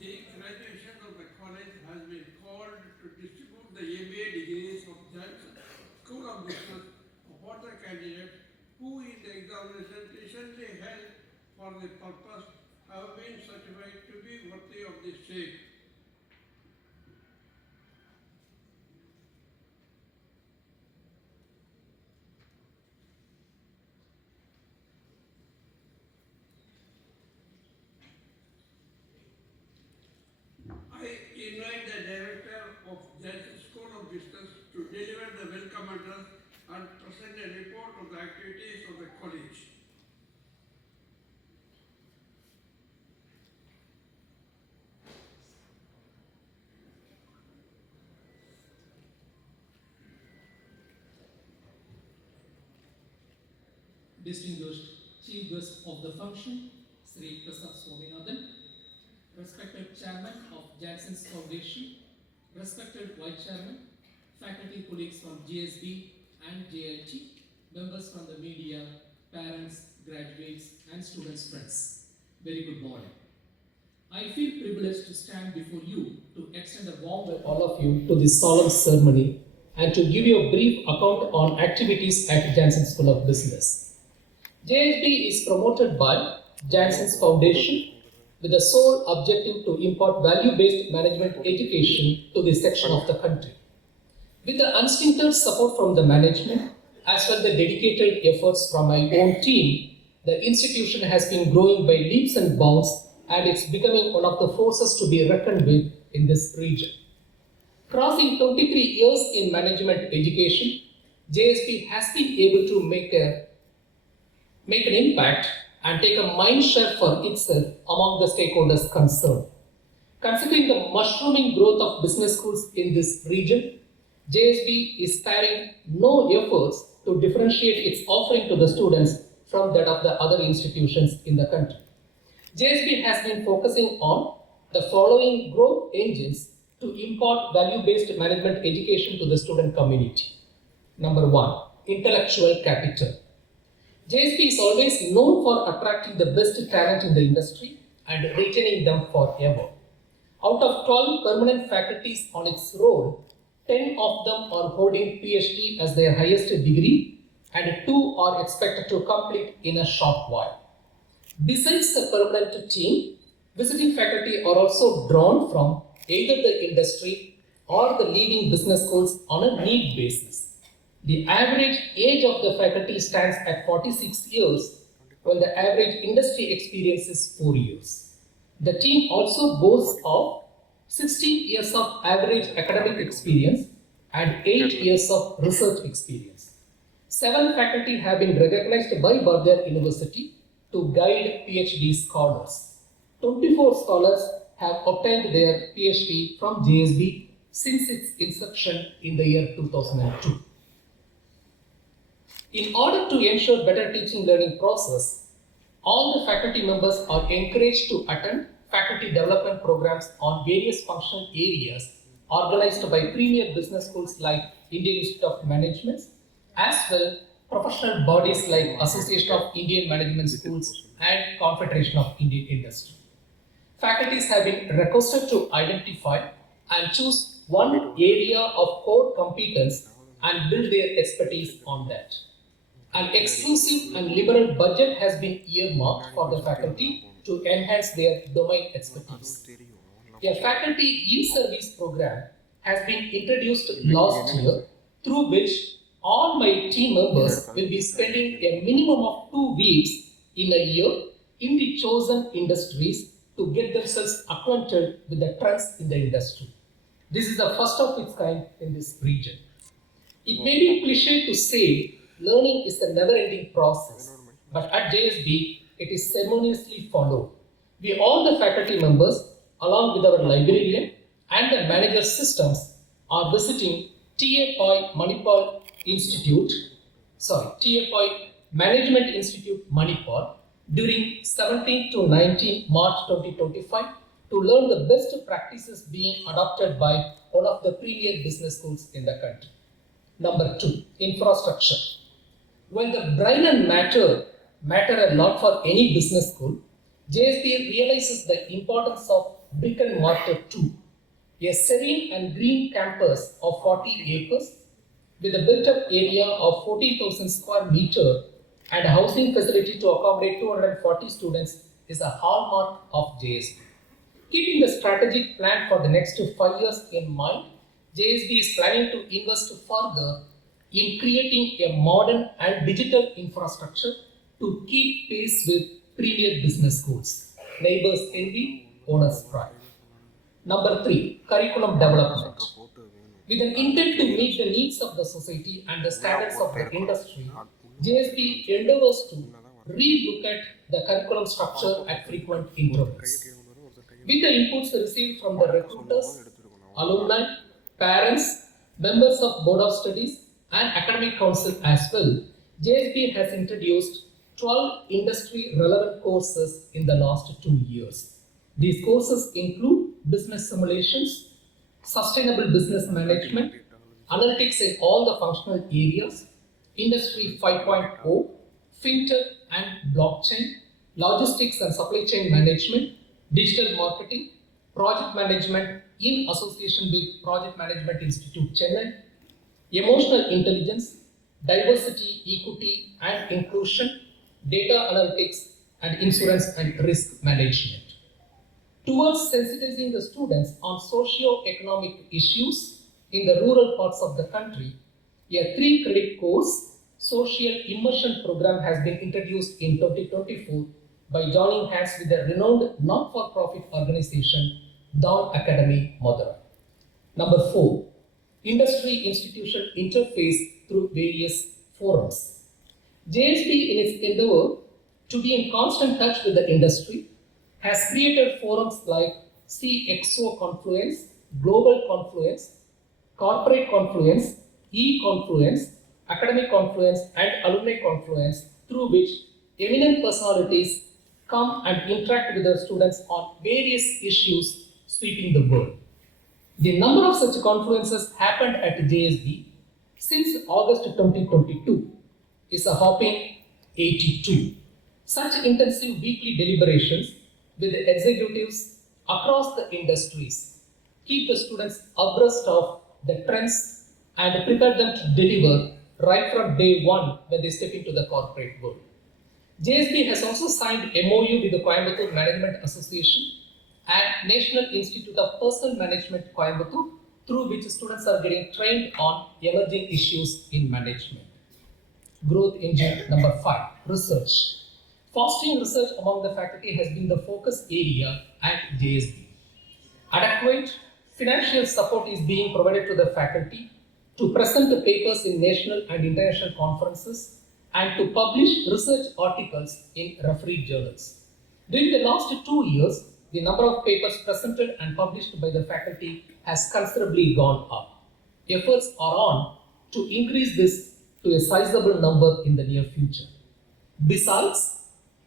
The graduation of the college has been called to distribute the MBA degrees of Johnson School of Business of water candidates who in the examination recently held for the purpose have been certified to be worthy of this same. I invite the director of Johnson School of Business to deliver the welcome address and present a report of the activities of the college. Distinguished Chief Guest of the function, Sri Prasad Swaminathan, respected Chairman of Jackson's Foundation, respected Vice Chairman, faculty colleagues from GSB and JLT, members from the media, parents, graduates, and students' friends. Very good morning. I feel privileged to stand before you to extend a warm welcome to all of you to this solemn ceremony and to give you a brief account on activities at Janssen School of Business. JSB is promoted by Jackson's Foundation with the sole objective to impart value-based management education to this section of the country. With the unstinted support from the management, as well as the dedicated efforts from my own team, the institution has been growing by leaps and bounds, and it's becoming one of the forces to be reckoned with in this region. Crossing 23 years in management education, JSB has been able to make an impact and take a mind share for itself among the stakeholders concerned. Considering the mushrooming growth of business schools in this region, JSB is sparing no efforts to differentiate its offering to the students from that of the other institutions in the country. JSB has been focusing on the following growth engines to impart value-based management education to the student community. Number one, intellectual capital. JSB is always known for attracting the best talent in the industry and retaining them forever. Out of 12 permanent faculties on its roll, 10 of them are holding PhD as their highest degree and 2 are expected to complete in a short while. Besides the permanent team, visiting faculty are also drawn from either the industry or the leading business schools on a need basis. The average age of the faculty stands at 46 years, while the average industry experience is 4 years. The team also boasts of 16 years of average academic experience and 8 years of research experience. 7 faculty have been recognized by Bardar University to guide PhD scholars. 24 scholars have obtained their PhD from JSB since its inception in the year 2002. In order to ensure better teaching learning process, all the faculty members are encouraged to attend faculty development programs on various functional areas organized by premier business schools like Indian Institute of Management, as well professional bodies like Association of Indian Management Schools and Confederation of Indian Industry. Faculties have been requested to identify and choose one area of core competence and build their expertise on that. An exclusive and liberal budget has been earmarked for the faculty to enhance their domain expertise. A faculty in-service program has been introduced last year, through which all my team members will be spending a minimum of 2 weeks in a year in the chosen industries to get themselves acquainted with the trends in the industry. This is the first of its kind in this region. It may be cliche to say learning is a never-ending process, but at JSB, it is ceremoniously followed. We, all the faculty members, along with our librarian and the manager systems, are visiting T.A. Pai Manipal Institute, T.A. Pai Management Institute Manipal during 17 to 19 March 2025 to learn the best practices being adopted by one of the premier business schools in the country. Number 2, infrastructure. While the brain and matter a lot for any business school, JSB realizes the importance of brick and mortar too. A serene and green campus of 40 acres with a built-up area of 14,000 square meter and a housing facility to accommodate 240 students is a hallmark of JSB. Keeping the strategic plan for the next 5 years in mind, JSB is planning to invest further in creating a modern and digital infrastructure to keep pace with premier business schools. Neighbors envy, owners pride. Number 3, curriculum development. With an intent to meet the needs of the society and the standards of the industry, JSB endeavors to re-look at the curriculum structure at frequent intervals. With the inputs received from the recruiters, alumni, parents, members of Board of Studies, and Academic Council as well, JSB has introduced 12 industry-relevant courses in the last 2 years. These courses include business simulations, sustainable business management, analytics in all the functional areas, Industry 5.0, fintech and blockchain, logistics and supply chain management, digital marketing, project management in association with Project Management Institute Chennai, emotional intelligence, diversity, equity and inclusion, data analytics, and insurance and risk management. Towards sensitizing the students on socio-economic issues in the rural parts of the country, a 3-credit course, Social Immersion Program, has been introduced in 2024 by joining hands with the renowned not-for-profit organization Dawn Academy, Madurai. Number 4, industry-institution interface through various forums. JSB, in its endeavor to be in constant touch with the industry, has created forums like CXO Confluence, Global Confluence, Corporate Confluence, E-Confluence, Academic Confluence, and Alumni Confluence, through which eminent personalities come and interact with the students on various issues sweeping the world. The number of such confluences happened at JSB since August 2022 is a whopping 82. Such intensive weekly deliberations with the executives across the industries keep the students abreast of the trends and prepare them to deliver right from day one when they step into the corporate world. JSB has also signed MOU with the Coimbatore Management Association and National Institute of Personal Management Coimbatore, through which students are getting trained on emerging issues in management. Growth engine number 5, research. Fostering research among the faculty has been the focus area at JSB. Adequate financial support is being provided to the faculty to present the papers in national and international conferences and to publish research articles in refereed journals. During the last 2 years, the number of papers presented and published by the faculty has considerably gone up. Efforts are on to increase this to a sizable number in the near future. Besides,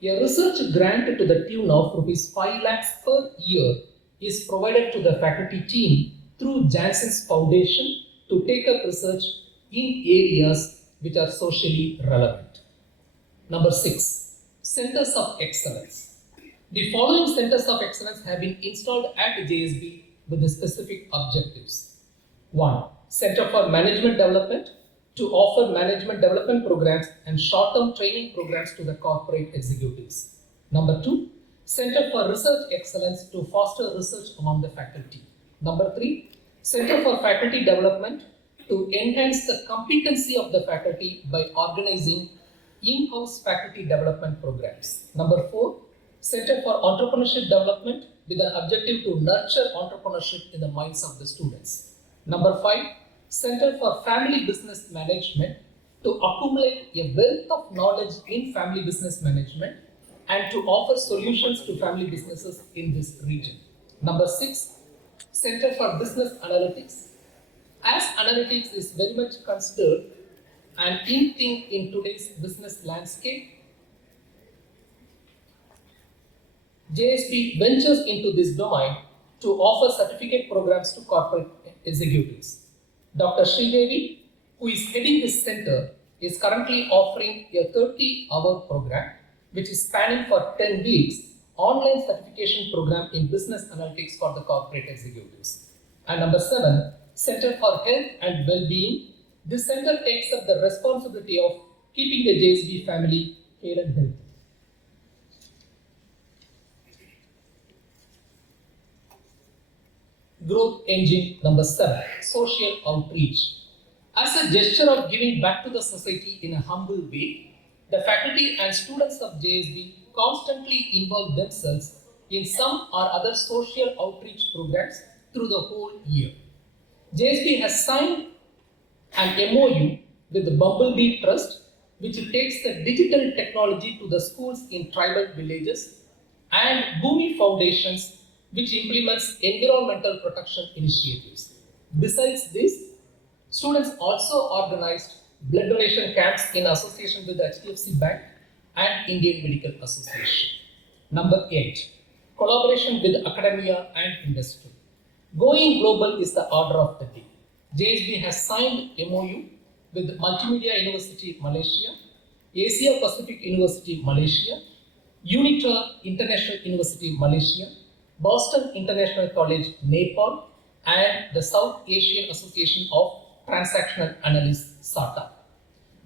A research grant to the tune of rupees 5 lakhs per year is provided to the faculty team through Janssen's Foundation to take up research in areas which are socially relevant. Number 6. Centers of Excellence. The following centers of excellence have been installed at JSB with the specific objectives. 1. Center for Management Development to offer management development programs and short-term training programs to the corporate executives. Number 2. Center for Research Excellence to foster research among the faculty. Number 3. Center for Faculty Development to enhance the competency of the faculty by organizing in-house faculty development programs. Number 4. Center for Entrepreneurship Development with an objective to nurture entrepreneurship in the minds of the students. Number 5. Center for Family Business Management to accumulate a wealth of knowledge in family business management and to offer solutions to family businesses in this region. Number 6. Center for Business Analytics. As analytics is very much considered an in thing in today's business landscape, JSB ventures into this domain to offer certificate programs to corporate executives. Dr. Sridevi, who is heading this center, is currently offering a 30-hour program which is spanning for 10 weeks online certification program in business analytics for the corporate executives. And number 7, Center for Health and Well-being. This center takes up the responsibility of keeping the JSB family hale and healthy. Growth engine number 7, social outreach. As a gesture of giving back to the society in a humble way, the faculty and students of JSB constantly involve themselves in some or other social outreach programs through the whole year. JSB has signed an MOU with the Bumblebee Trust, which takes the digital technology to the schools in tribal villages, and Bhumi Foundations, which implements environmental protection initiatives. Besides this, students also organized blood donation camps in association with the HDFC Bank and Indian Medical Association. Number 8, collaboration with academia and industry. Going global is the order of the day. JSB has signed MOU with Multimedia University Malaysia, Asia Pacific University Malaysia, UNITA International University Malaysia, Boston International College Nepal, and the South Asian Association of Transactional Analysts SATA.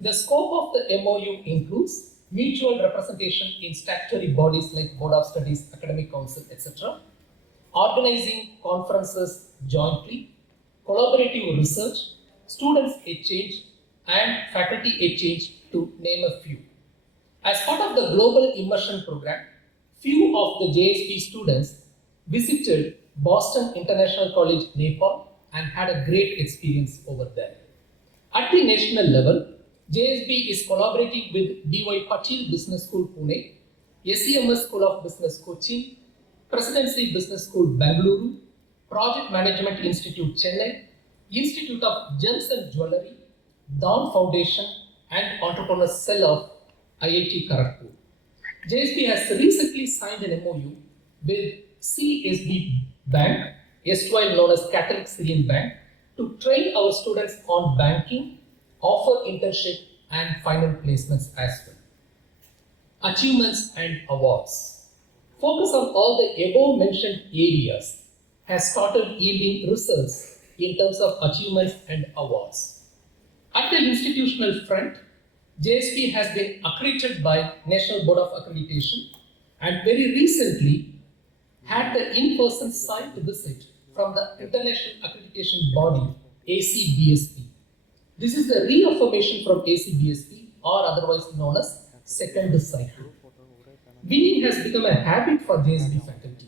The scope of the MOU includes mutual representation in statutory bodies like Board of Studies, Academic Council, etc., organizing conferences jointly, collaborative research, students exchange, and faculty exchange, to name a few. As part of the Global Immersion Program, few of the JSB students visited Boston International College, Nepal, and had a great experience over there. At the national level, JSB is collaborating with D.Y. Patil Business School, Pune, SEMS School of Business, Cochin, Presidency Business School, Bangalore, Project Management Institute, Chennai, Institute of Gems and Jewelry, Dawn Foundation, and Entrepreneur Cell of IIT Kharagpur. JSB has recently signed an MOU with CSB Bank, erstwhile known as Catholic Syrian Bank, to train our students on banking, offer internship, and final placements as well. Achievements and awards. Focus on all the above mentioned areas has started yielding results in terms of achievements and awards. At the institutional front, JSB has been accredited by National Board of Accreditation and very recently had the in-person site visit from the International Accreditation Body, ACBSP. This is the reaffirmation from ACBSP, or otherwise known as second cycle. Winning has become a habit for JSB faculty.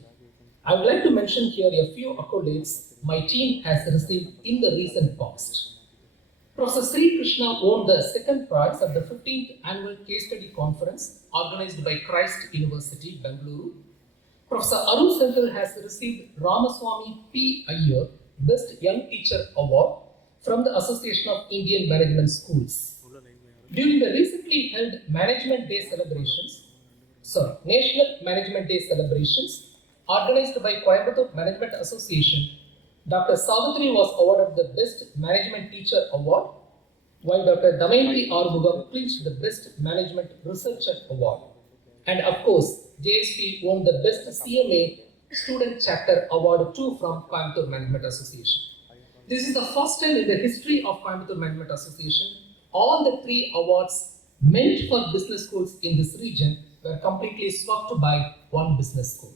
I would like to mention here a few accolades my team has received in the recent past. Professor Sri Krishna won the second prize at the 15th Annual Case Study Conference organized by Christ University, Bangalore. Professor Arun Senthil has received Ramaswamy P. Iyer Best Young Teacher Award from the Association of Indian Management Schools. During the recently held Management Day celebrations, National Management Day celebrations organized by Coimbatore Management Association. Dr. Savitri was awarded the Best Management Teacher Award, while Dr. Damayanti Armugam clinched the Best Management Researcher Award. And of course, JSP won the Best CMA Student Chapter Award too from Coimbatore Management Association. This is the first time in the history of Coimbatore Management Association, all the three awards meant for business schools in this region were completely swept by one business school.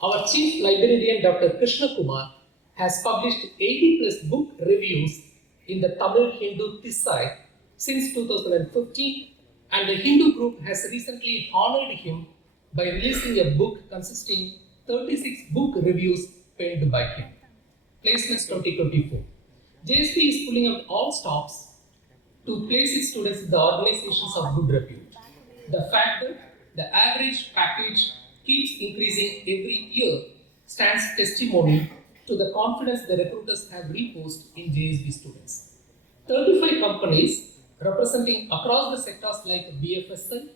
Our Chief Librarian Dr. Krishna Kumar has published 80 plus book reviews in the Tamil Hindu Tisai since 2015, and the Hindu group has recently honored him by releasing a book consisting 36 book reviews penned by him. Placements 2024. JSP is pulling out all stops to place its students in the organizations of good repute. The fact that the average package keeps increasing every year stands testimony to the confidence the recruiters have reposed in JSB students. 35 companies representing across the sectors like BFSI,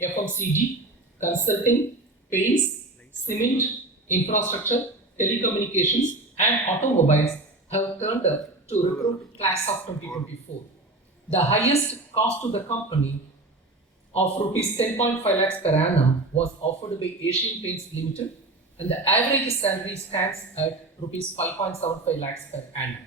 FMCG, consulting, paints, cement, infrastructure, telecommunications, and automobiles have turned up to recruit class of 2024. The highest cost to the company of rupees 10.5 lakhs per annum was offered by Asian Paints Limited, and the average salary stands at rupees 5.75 lakhs per annum.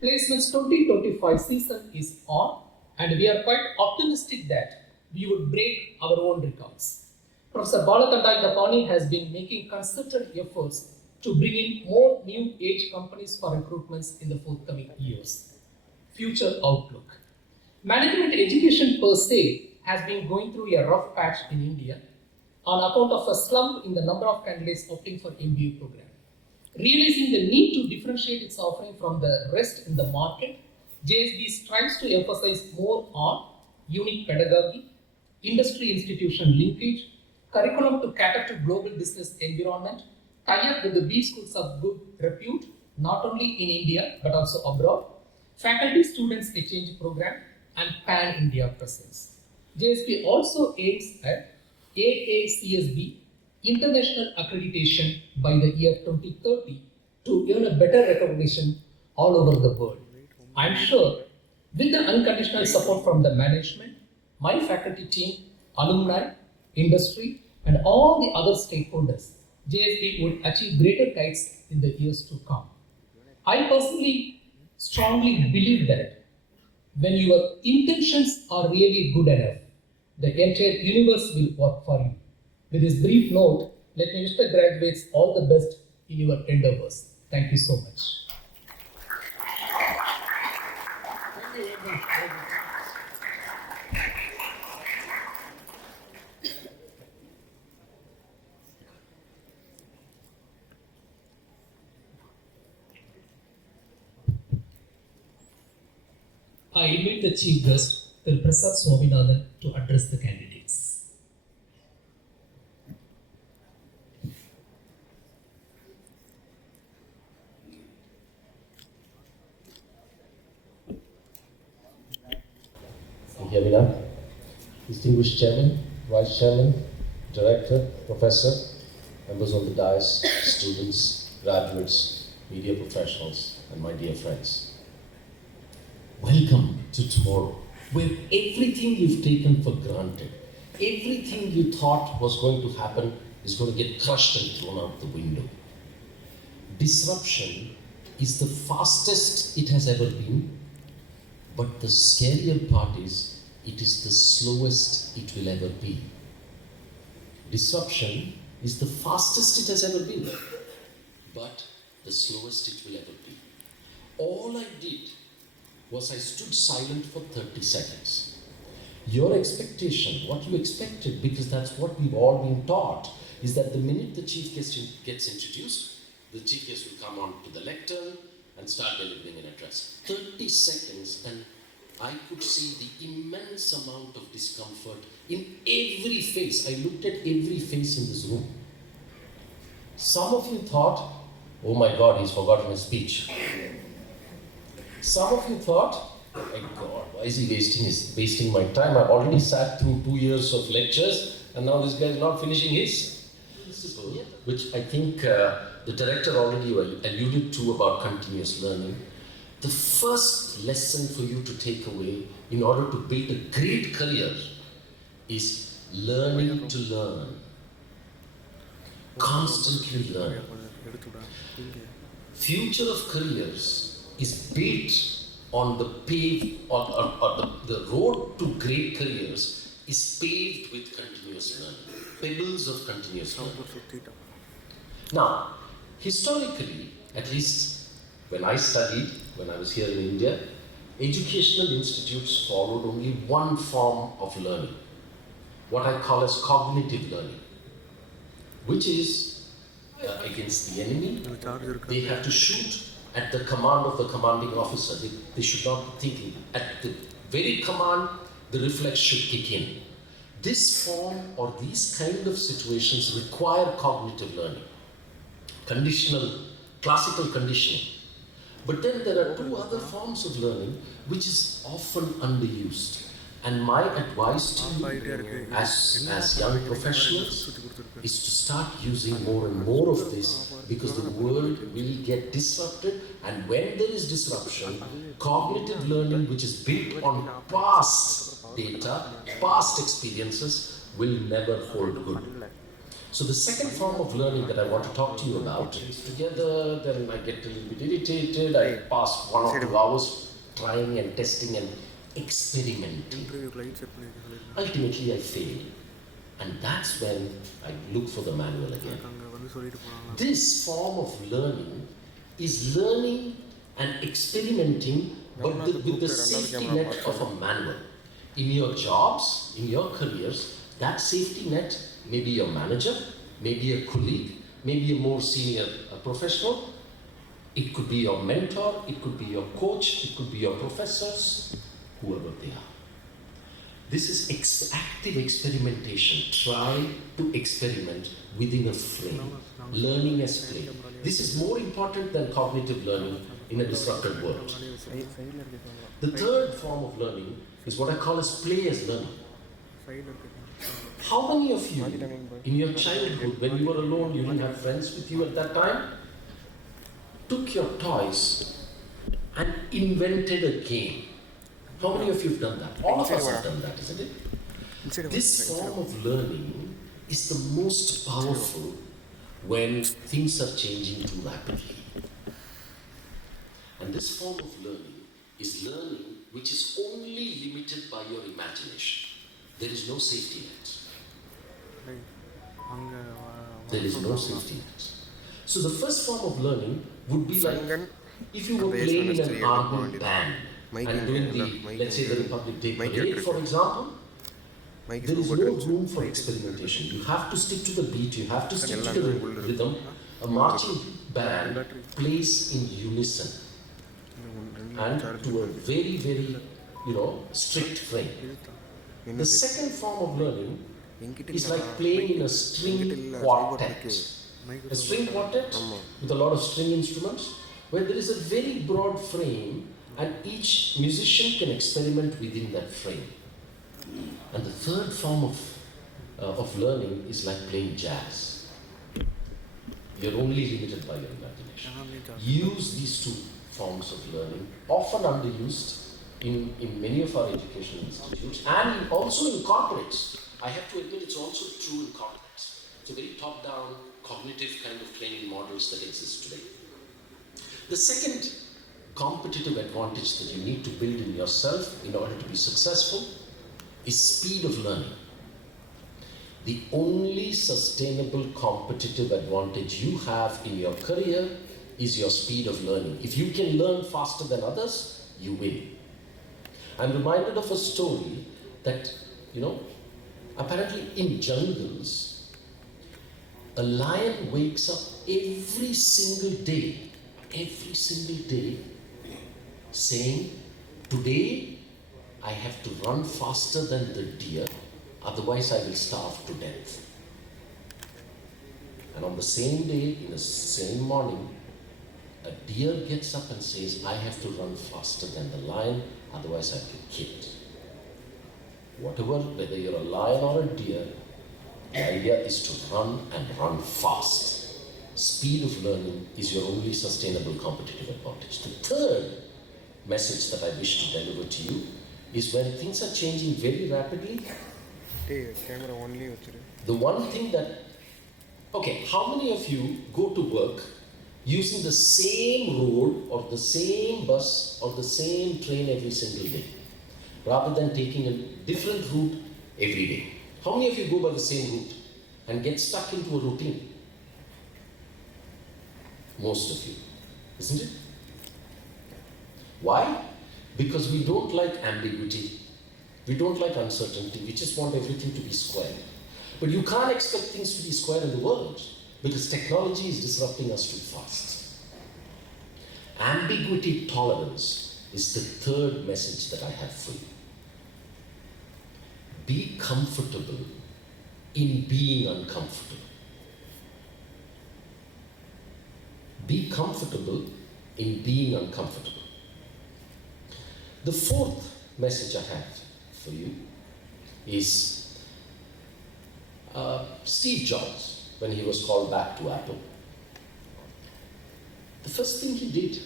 Placements 2025 season is on, and we are quite optimistic that we would break our own records. Professor Balakandai Dapani has been making concerted efforts to bring in more new age companies for recruitments in the forthcoming years. Future outlook. Management education per se has been going through a rough patch in India on account of a slump in the number of candidates opting for MBA program. Realizing the need to differentiate its offering from the rest in the market, JSB strives to emphasize more on unique pedagogy, industry institution linkage, curriculum to cater to global business environment, tie up with the B schools of good repute, not only in India but also abroad, faculty students exchange program, and pan-India presence. JSP also aims at AACSB international accreditation by the year 2030 to earn a better recognition all over the world. I'm sure with the unconditional support from the management, my faculty team, alumni, industry, and all the other stakeholders, JSB would achieve greater heights in the years to come. I personally strongly believe that when your intentions are really good enough, the entire universe will work for you. With this brief note, let me wish the graduates all the best in your endeavors. Thank you so much. I invite the Chief Guest, Sri Prasad Swaminathan, to address the candidates. Can you hear me now? Distinguished Chairman, Vice Chairman, Director, Professor, members of the dais, students, graduates, media professionals, and my dear friends. Welcome to tomorrow, where everything you've taken for granted, everything you thought was going to happen is going to get crushed and thrown out the window. Disruption is the fastest it has ever been, but the scarier part is it is the slowest it will ever be. Disruption is the fastest it has ever been, but the slowest it will ever be. All I did was I stood silent for 30 seconds. Your expectation, what you expected, because that's what we've all been taught, is that the minute the chief guest gets introduced, the chief guest will come on to the lectern and start delivering an address. 30 seconds, and I could see the immense amount of discomfort in every face. I looked at every face in this room. Some of you thought, oh my God, he's forgotten his speech. Some of you thought, My God, why is he wasting my time? I've already sat through 2 years of lectures, and now this guy is not finishing his. Which I think the director already alluded to about continuous learning. The first lesson for you to take away in order to build a great career is learning to learn. Constantly learn. Future of careers is built on the the road to great careers is paved with continuous learning. Pebbles of continuous learning. Now, historically, at least when I studied, when I was here in India, educational institutes followed only one form of learning, what I call as cognitive learning, which is against the enemy. They have to shoot at the command of the commanding officer. They should not be thinking. At the very command, the reflex should kick in. This form or these kind of situations require cognitive learning, conditional, classical conditioning. But then there are two other forms of learning which is often underused. And my advice to you as young professionals is to start using more and more of this, because the world will get disrupted, and when there is disruption, cognitive learning, which is built on past data, past experiences, will never hold good. So the second form of learning that I want to talk to you about is together, then I get a little bit irritated, I pass 1 or 2 hours trying and testing and experimenting. Ultimately I fail, and that's when I look for the manual again. This form of learning is learning and experimenting, but with the safety net of a manual. In your jobs, in your careers, that safety net may be your manager, maybe a colleague, maybe a more senior professional. It could be your mentor, it could be your coach, it could be your professors, whoever they are. This is active experimentation. Try to experiment within a frame, learning as play. This is more important than cognitive learning in a disrupted world. The third form of learning is what I call as play as learning. How many of you, in your childhood, when you were alone, you didn't have friends with you at that time, took your toys and invented a game? How many of you have done that? All of us have done that, isn't it? This form of learning is the most powerful when things are changing too rapidly. And this form of learning is learning which is only limited by your imagination. There is no safety net. There is no safety net. So the first form of learning would be like if you were playing in an army band and doing the, let's say, the Republic Day parade, for example, there is no room for experimentation. You have to stick to the beat, you have to stick to the rhythm. A marching band plays in unison and to a very, very, strict frame. The second form of learning is like playing in a string quartet. A string quartet with a lot of string instruments, where there is a very broad frame and each musician can experiment within that frame. And the third form of learning is like playing jazz. You're only limited by your imagination. Use these two forms of learning, often underused in many of our educational institutes and also in corporates. I have to admit it's also true in corporates. It's a very top-down, cognitive kind of training models that exist today. The second competitive advantage that you need to build in yourself in order to be successful is speed of learning. The only sustainable competitive advantage you have in your career is your speed of learning. If you can learn faster than others, you win. I'm reminded of a story that, apparently in jungles, a lion wakes up every single day, saying, today I have to run faster than the deer, otherwise I will starve to death. And on the same day, in the same morning, A deer gets up and says, I have to run faster than the lion, otherwise I'll get killed. Whatever, whether you're a lion or a deer, the idea is to run and run fast. Speed of learning is your only sustainable competitive advantage. The third message that I wish to deliver to you is when things are changing very rapidly, camera only the one thing that, okay, how many of you go to work using the same road or the same bus or the same train every single day, rather than taking a different route every day? How many of you go by the same route and get stuck into a routine? Most of you, isn't it? Why? Because we don't like ambiguity, we don't like uncertainty, we just want everything to be square. But you can't expect things to be square in the world, because technology is disrupting us too fast. Ambiguity tolerance is the third message that I have for you. Be comfortable in being uncomfortable. Be comfortable in being uncomfortable. The fourth message I have for you is Steve Jobs, when he was called back to Apple. The first thing he did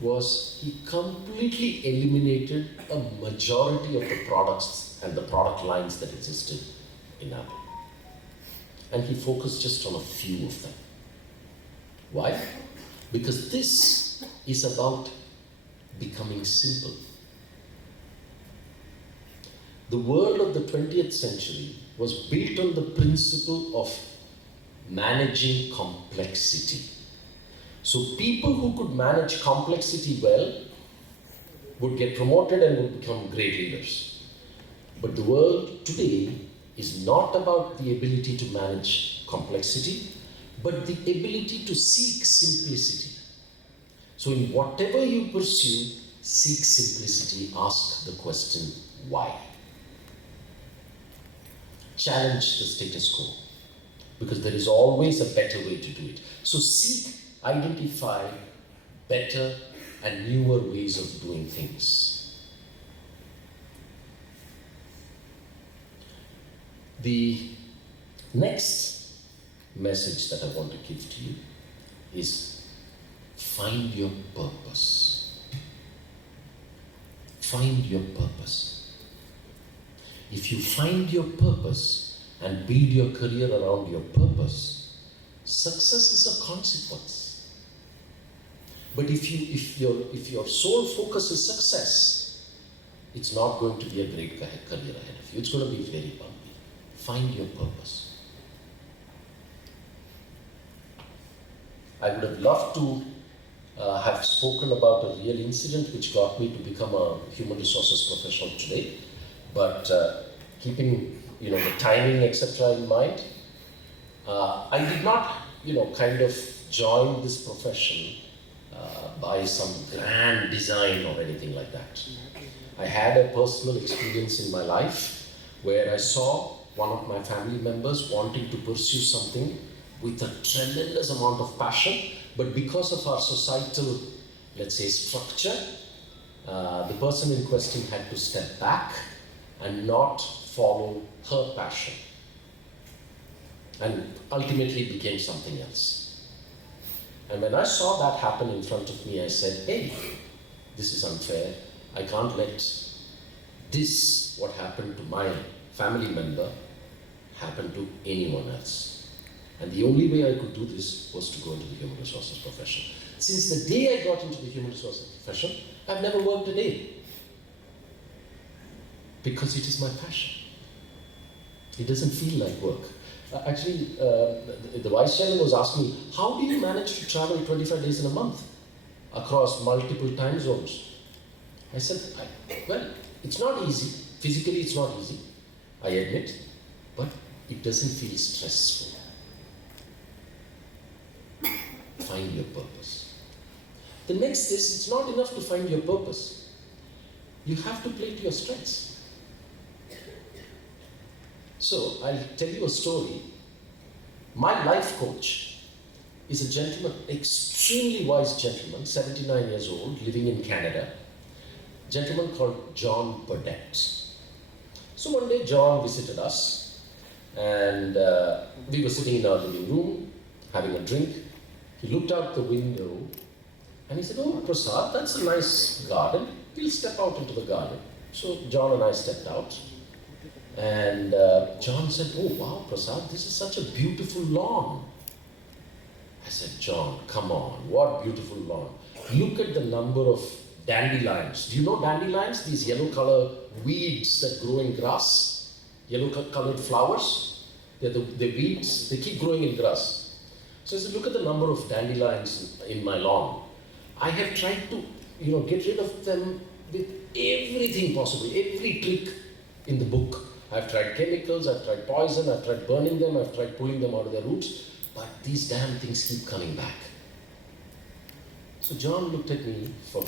was he completely eliminated a majority of the products and the product lines that existed in Apple. And he focused just on a few of them. Why? Because this is about becoming simple. The world of the 20th century was built on the principle of managing complexity. So people who could manage complexity well would get promoted and would become great leaders. But the world today is not about the ability to manage complexity, but the ability to seek simplicity. So in whatever you pursue, seek simplicity, ask the question, why? Challenge the status quo, because there is always a better way to do it. So seek, identify better and newer ways of doing things. The next message that I want to give to you is find your purpose. Find your purpose. If you find your purpose and build your career around your purpose, success is a consequence. But if your sole focus is success, it's not going to be a great career ahead of you. It's going to be very bumpy. Find your purpose. I would have loved to have spoken about a real incident which got me to become a human resources professional today, but keeping the timing, etc. in mind, I did not kind of join this profession by some grand design or anything like that. I had a personal experience in my life where I saw one of my family members wanting to pursue something with a tremendous amount of passion, but because of our societal, let's say, structure, the person in question had to step back and not follow her passion, and ultimately became something else. And when I saw that happen in front of me, I said, hey, this is unfair. I can't let this, what happened to my family member, happen to anyone else. And the only way I could do this was to go into the human resources profession. Since the day I got into the human resources profession, I've never worked a day, because it is my passion. It doesn't feel like work. Actually, the vice chairman was asking me, how do you manage to travel 25 days in a month across multiple time zones? I said, well, it's not easy. Physically, it's not easy, I admit, but it doesn't feel stressful. Find your purpose. The next is, it's not enough to find your purpose. You have to play to your strengths. So I'll tell you a story. My life coach is a gentleman, extremely wise gentleman, 79 years old, living in Canada, gentleman called John Burdett. So one day John visited us, and we were sitting in our living room, having a drink. He looked out the window, and he said, "Oh, Prasad, that's a nice garden. We'll step out into the garden." So John and I stepped out, and John said, "Oh, wow, Prasad, this is such a beautiful lawn." I said, "John, come on, what beautiful lawn. Look at the number of dandelions." Do you know dandelions? These yellow color weeds that grow in grass, yellow colored flowers. They're the weeds, they keep growing in grass. So I said, "Look at the number of dandelions in my lawn. I have tried to, get rid of them with everything possible, every trick in the book. I've tried chemicals, I've tried poison, I've tried burning them, I've tried pulling them out of their roots, but these damn things keep coming back." So John looked at me for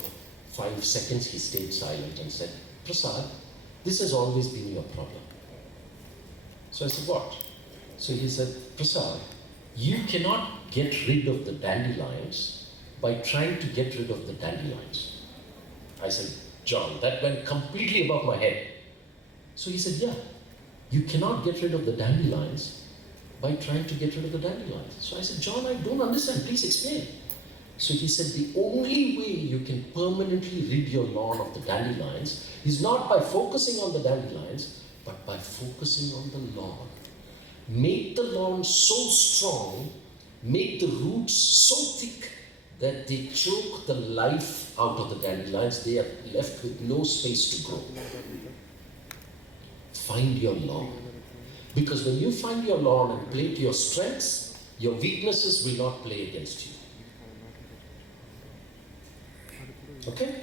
5 seconds. He stayed silent and said, "Prasad, this has always been your problem." So I said, "What?" So he said, "Prasad, you cannot get rid of the dandelions by trying to get rid of the dandelions." I said, "John, that went completely above my head." So he said, "Yeah, you cannot get rid of the dandelions by trying to get rid of the dandelions." So I said, "John, I don't understand. Please explain." So he said, "The only way you can permanently rid your lawn of the dandelions is not by focusing on the dandelions, but by focusing on the lawn. Make the lawn so strong, make the roots so thick that they choke the life out of the dandelions. They are left with no space to grow. Find your lawn. Because when you find your lawn and play to your strengths, your weaknesses will not play against you." Okay?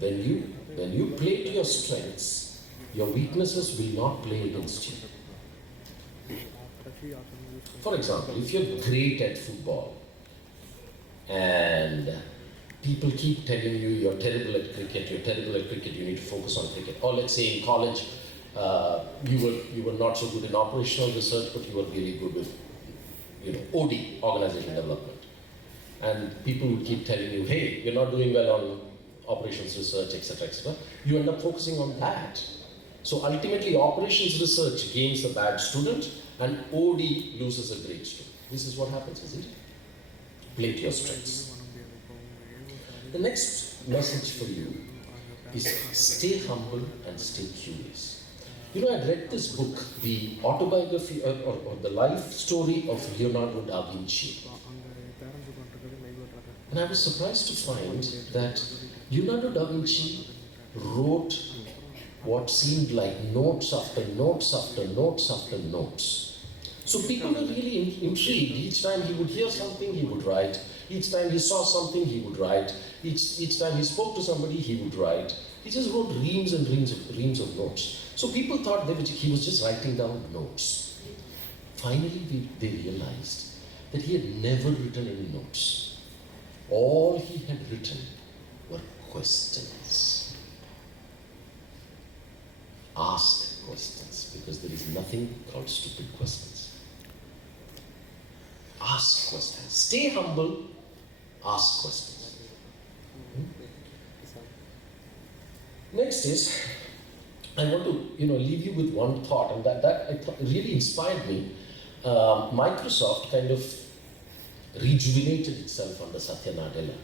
When you play to your strengths, your weaknesses will not play against you. For example, if you're great at football and people keep telling you you're terrible at cricket, you need to focus on cricket. Or let's say in college, you were not so good in operational research, but you were really good with, OD, organization development. And people would keep telling you, "Hey, you're not doing well on operations research, etc., etc." You end up focusing on that. So ultimately, operations research gains a bad student, and OD loses a great student. This is what happens, isn't it? Play to your strengths. The next message for you is stay humble and stay curious. I read this book, the autobiography or the life story of Leonardo da Vinci. And I was surprised to find that Leonardo da Vinci wrote what seemed like notes after notes after notes after notes. So people were really intrigued. Each time he would hear something, he would write. Each time he saw something, he would write. Each time he spoke to somebody, he would write. He just wrote reams and reams of notes. So people thought he was just writing down notes. Finally, they realized that he had never written any notes. All he had written were questions. Ask questions, because there is nothing called stupid questions. Ask questions. Stay humble. Ask questions. Next is, I want to leave you with one thought, and that really inspired me. Microsoft kind of rejuvenated itself under Satya Nadella,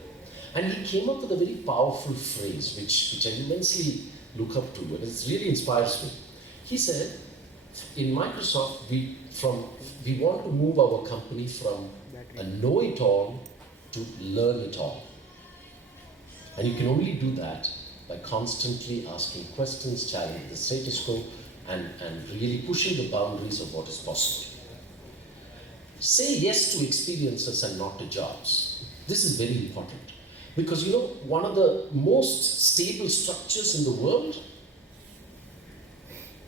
and he came up with a very powerful phrase which I immensely look up to, and it really inspires me. He said, in Microsoft, we want to move our company from a know-it-all to learn-it-all. And you can only do that by constantly asking questions, challenging the status quo, and really pushing the boundaries of what is possible. Say yes to experiences and not to jobs. This is very important. Because one of the most stable structures in the world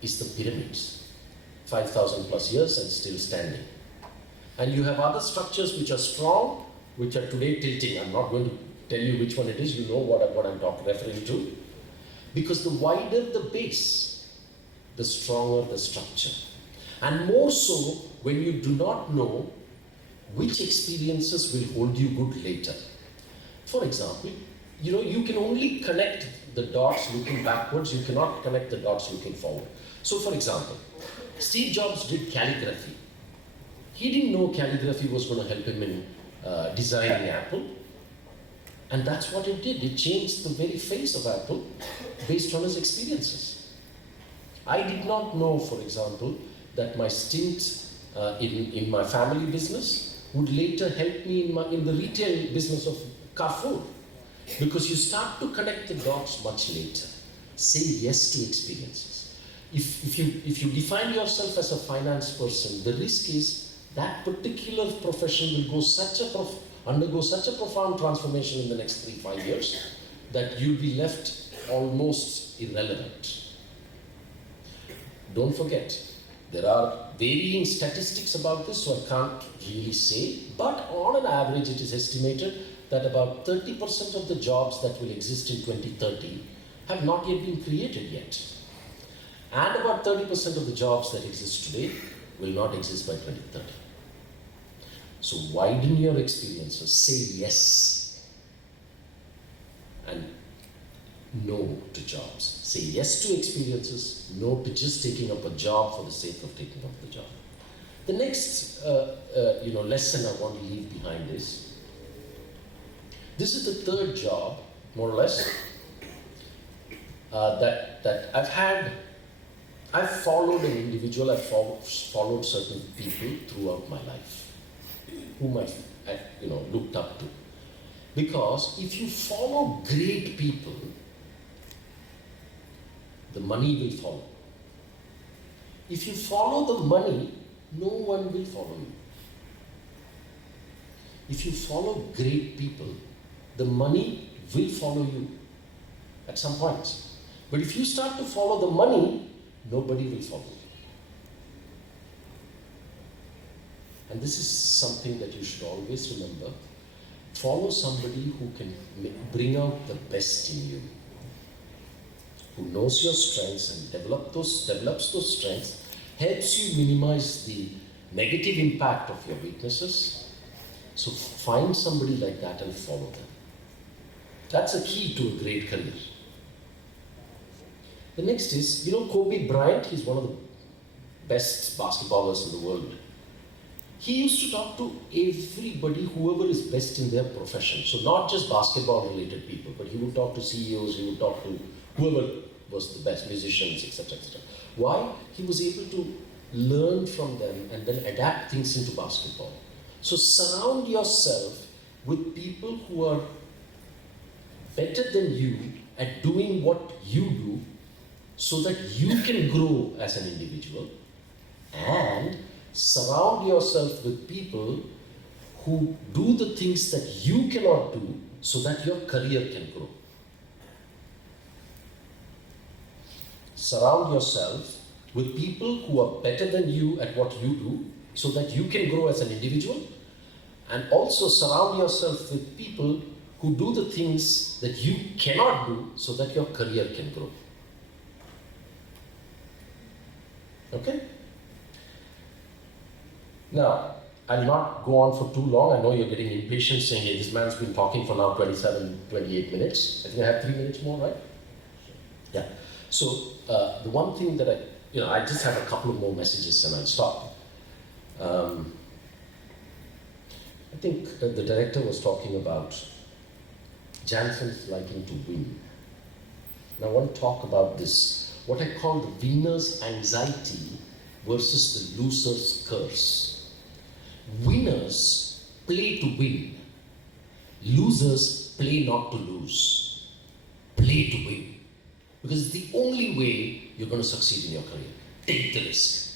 is the pyramids. 5,000 plus years and still standing. And you have other structures which are strong, which are today tilting. I'm not going to tell you which one it is. You know what I'm referring to. Because the wider the base, the stronger the structure. And more so when you do not know which experiences will hold you good later. For example, you can only connect the dots looking backwards, you cannot connect the dots looking forward. So for example, Steve Jobs did calligraphy. He didn't know calligraphy was going to help him in designing Apple. And that's what it did. It changed the very face of Apple based on his experiences. I did not know, for example, that my stint in my family business would later help me in the retail business of Carrefour. Because you start to connect the dots much later. Say yes to experiences. If you define yourself as a finance person, the risk is that particular profession will undergo such a profound transformation in the next 3-5 years that you'll be left almost irrelevant. Don't forget, there are varying statistics about this, so I can't really say, but on an average it is estimated that about 30% of the jobs that will exist in 2030 have not yet been created yet. And about 30% of the jobs that exist today will not exist by 2030. So widen your experiences, say yes and no to jobs. Say yes to experiences, no to just taking up a job for the sake of taking up the job. The next lesson I want to leave behind is, this is the third job, more or less, that I've had. I've followed an individual, I've followed certain people throughout my life, whom I've looked up to. Because if you follow great people, the money will follow. If you follow the money, no one will follow you. If you follow great people, the money will follow you at some point. But if you start to follow the money, nobody will follow you. And this is something that you should always remember. Follow somebody who can bring out the best in you, who knows your strengths and develops those strengths, helps you minimize the negative impact of your weaknesses. So find somebody like that and follow them. That's a key to a great career. The next is, Kobe Bryant, he's one of the best basketballers in the world. He used to talk to everybody, whoever is best in their profession. So not just basketball related people, but he would talk to CEOs, he would talk to whoever was the best, musicians, etc., etc. Why? He was able to learn from them and then adapt things into basketball. So surround yourself with people who are better than you at doing what you do, so that you can grow as an individual, and surround yourself with people who do the things that you cannot do, so that your career can grow. Surround yourself with people who are better than you at what you do, so that you can grow as an individual, and also surround yourself with people who do the things that you cannot do, so that your career can grow. Okay? Now, I'll not go on for too long. I know you're getting impatient saying, hey, this man's been talking for now 27, 28 minutes. I think I have 3 minutes more, right? Yeah. So, the one thing that I just have a couple of more messages and I'll stop. I think the director was talking about Jansen's liking to win. And I want to talk about this, what I call the winner's anxiety versus the loser's curse. Winners play to win. Losers play not to lose. Play to win. Because it's the only way you're going to succeed in your career. Take the risk.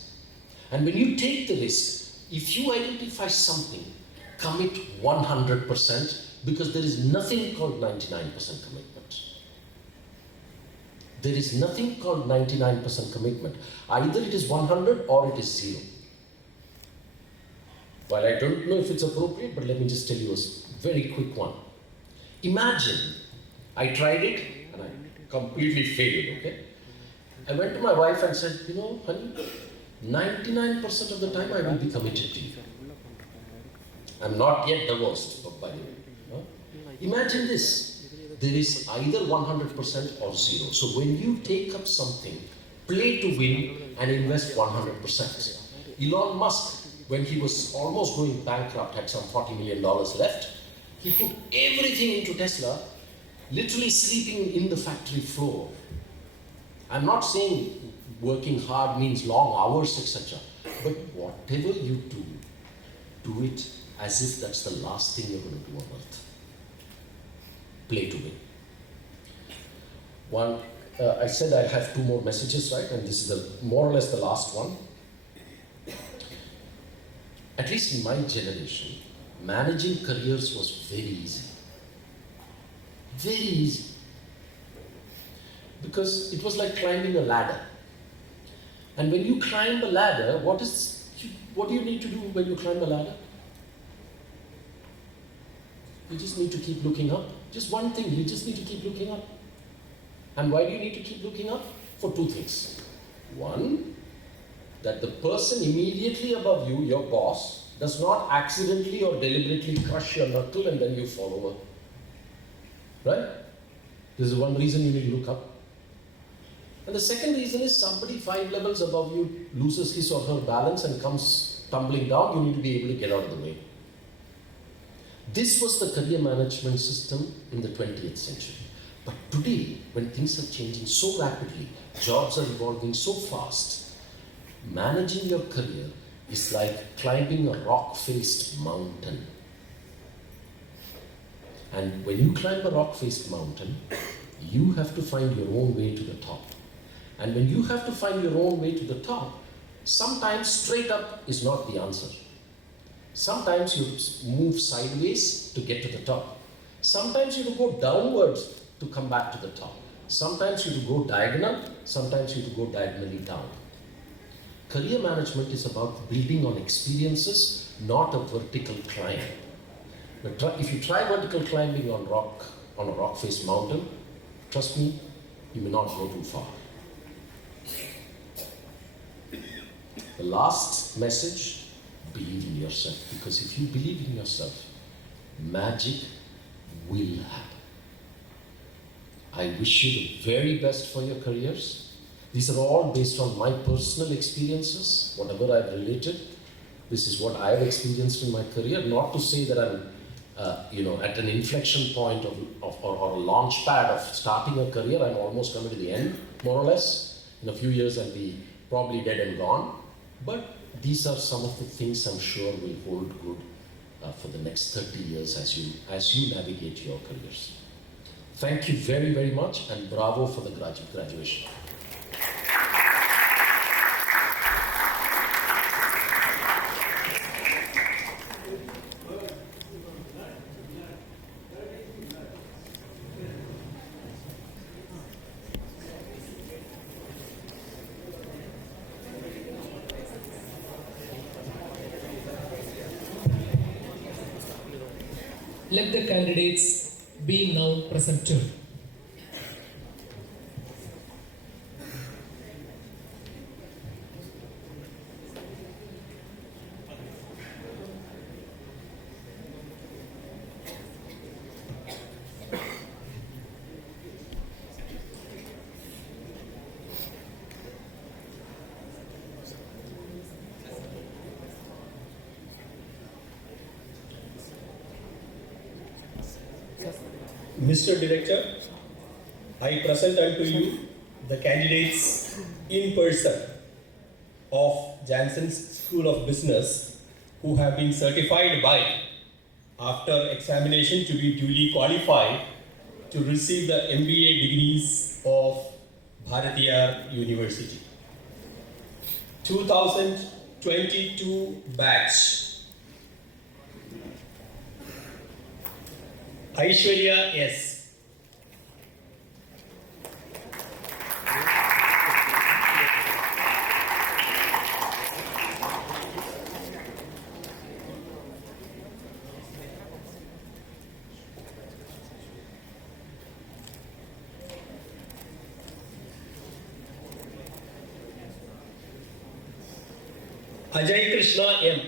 And when you take the risk, if you identify something, commit 100%, because there is nothing called 99% commitment. There is nothing called 99% commitment. Either it is 100 or it is 0. Well, I don't know if it's appropriate, but let me just tell you a very quick one. Imagine I tried it and I completely failed, okay? I went to my wife and said, honey, 99% of the time I will be committed to you. I'm not yet divorced, by the way. Huh? Imagine this. There is either 100% or zero. So when you take up something, play to win and invest 100%. Elon Musk, when he was almost going bankrupt, had some $40 million left, he put everything into Tesla, literally sleeping in the factory floor. I'm not saying working hard means long hours, etc. But whatever you do it as if that's the last thing you're going to do on earth. Play to win. I said I have 2 more messages, right? And this is more or less the last one. At least in my generation, managing careers was very easy. Very easy. Because it was like climbing a ladder. And when you climb a ladder, what do you need to do when you climb a ladder? You just need to keep looking up. Just one thing, you just need to keep looking up. And why do you need to keep looking up? For 2 things. One, that the person immediately above you, your boss, does not accidentally or deliberately crush your knuckle and then you fall over. Right? This is one reason you need to look up. And the second reason is somebody 5 levels above you loses his or her balance and comes tumbling down, you need to be able to get out of the way. This was the career management system in the 20th century. But today, when things are changing so rapidly, jobs are evolving so fast, managing your career is like climbing a rock-faced mountain. And when you climb a rock-faced mountain, you have to find your own way to the top. And when you have to find your own way to the top, sometimes straight up is not the answer. Sometimes you move sideways to get to the top. Sometimes you go downwards to come back to the top. Sometimes you go diagonal, sometimes you go diagonally down. Career management is about building on experiences, not a vertical climb. But if you try vertical climbing on a rock-faced mountain, trust me, you may not go too far. The last message, believe in yourself. Because if you believe in yourself, magic will happen. I wish you the very best for your careers. These are all based on my personal experiences, whatever I've related. This is what I've experienced in my career. Not to say that I'm at an inflection point or a launch pad of starting a career. I'm almost coming to the end, more or less. In a few years, I'll be probably dead and gone. But these are some of the things I'm sure will hold good for the next 30 years as you navigate your careers. Thank you very, very much, and bravo for the graduation. Let the candidates be now presented. Mr. Director, I present unto you the candidates in person of Jansen's School of Business who have been certified by, after examination, to be duly qualified to receive the MBA degrees of Bharatiyar University. 2022 batch. Aishwarya S. Ajay Krishna M.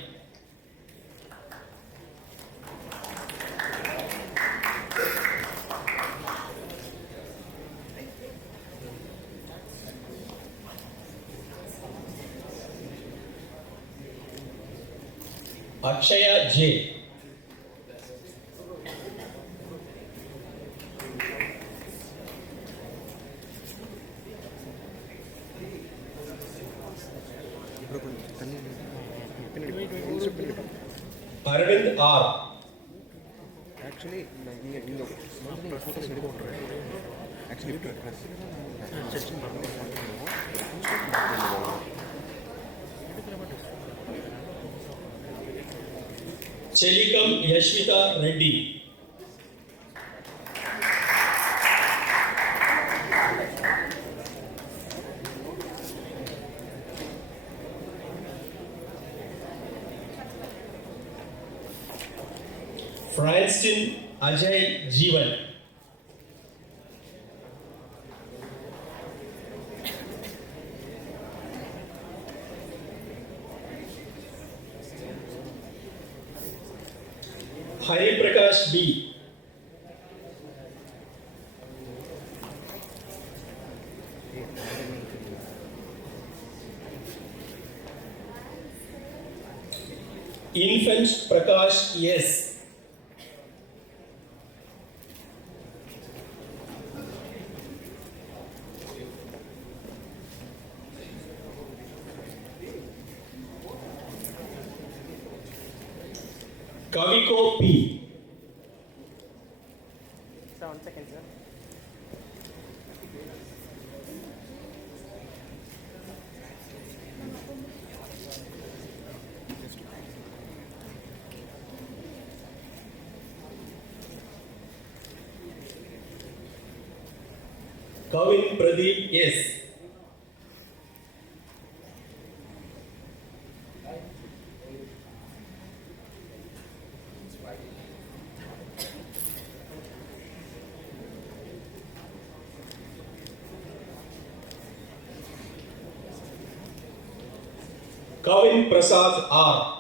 Akshaya J. Arvind R. Actually நான் இங்கே photos எடுக்க விட்றேன் actually Chelikam Yashvita Reddy. Franston Ajay Jeevan. Hari Prakash B. Infant Prakash S. Kaviko P. Sir, 1 second, sir. Kavin Pradeep S. Kavin Prasad R.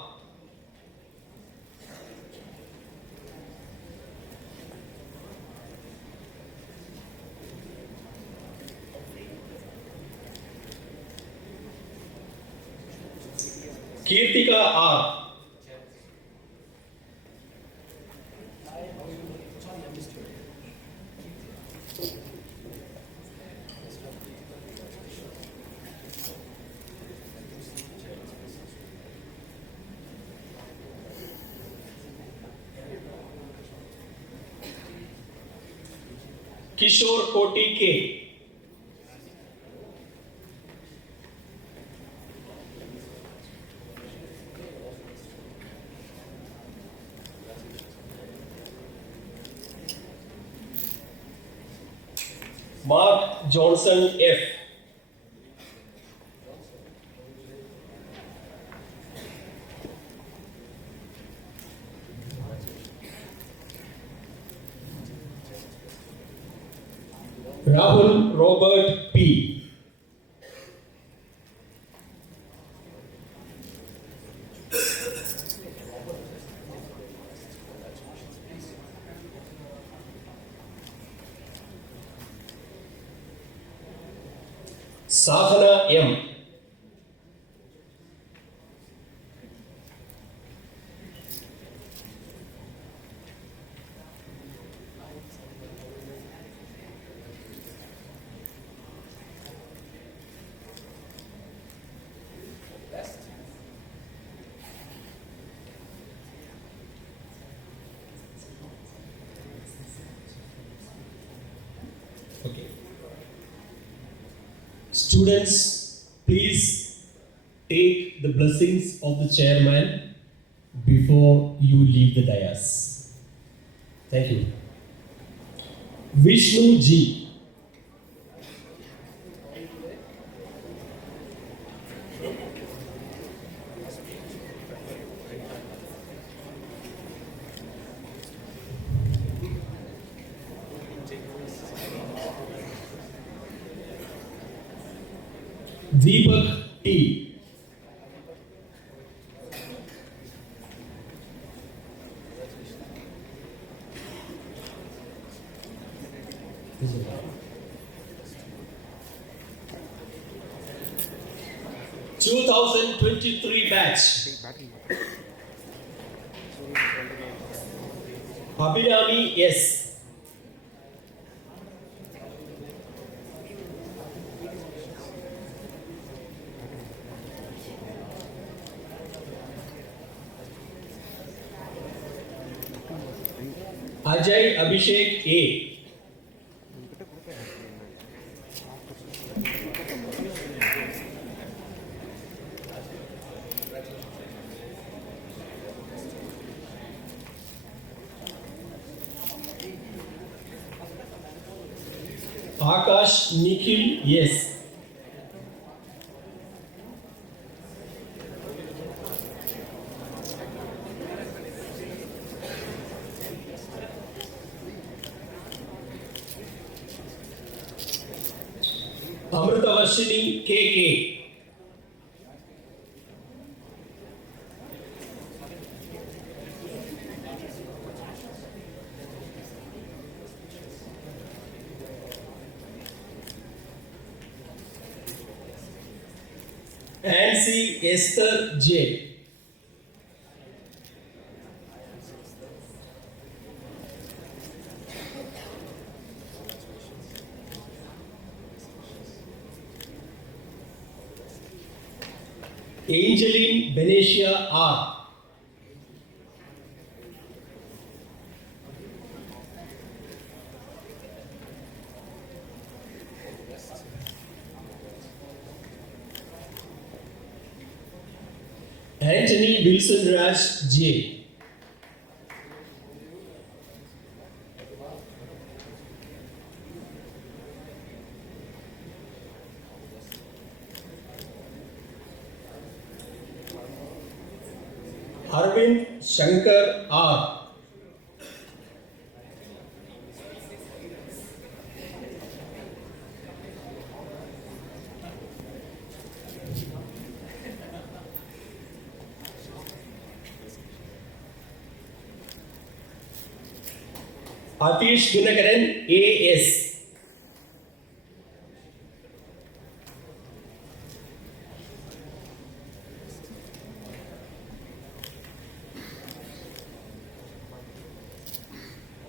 Kirtika R. Kishore Koti K. Mark Johnson F. Rahul Robert P. Sahana M. Okay. Students, please take the blessings of the chairman before you leave the dais. Thank you. Vishnu G. Deepak T. (2023) batch. Abhinami S. Ajay Abhishek A. Akash Nikhil yes. Amritavarshini KK. Nancy Esther J. Angeline Benetia R. Anthony Wilson Raj J. Arvind Shankar R. Atish Gunakaran A.S.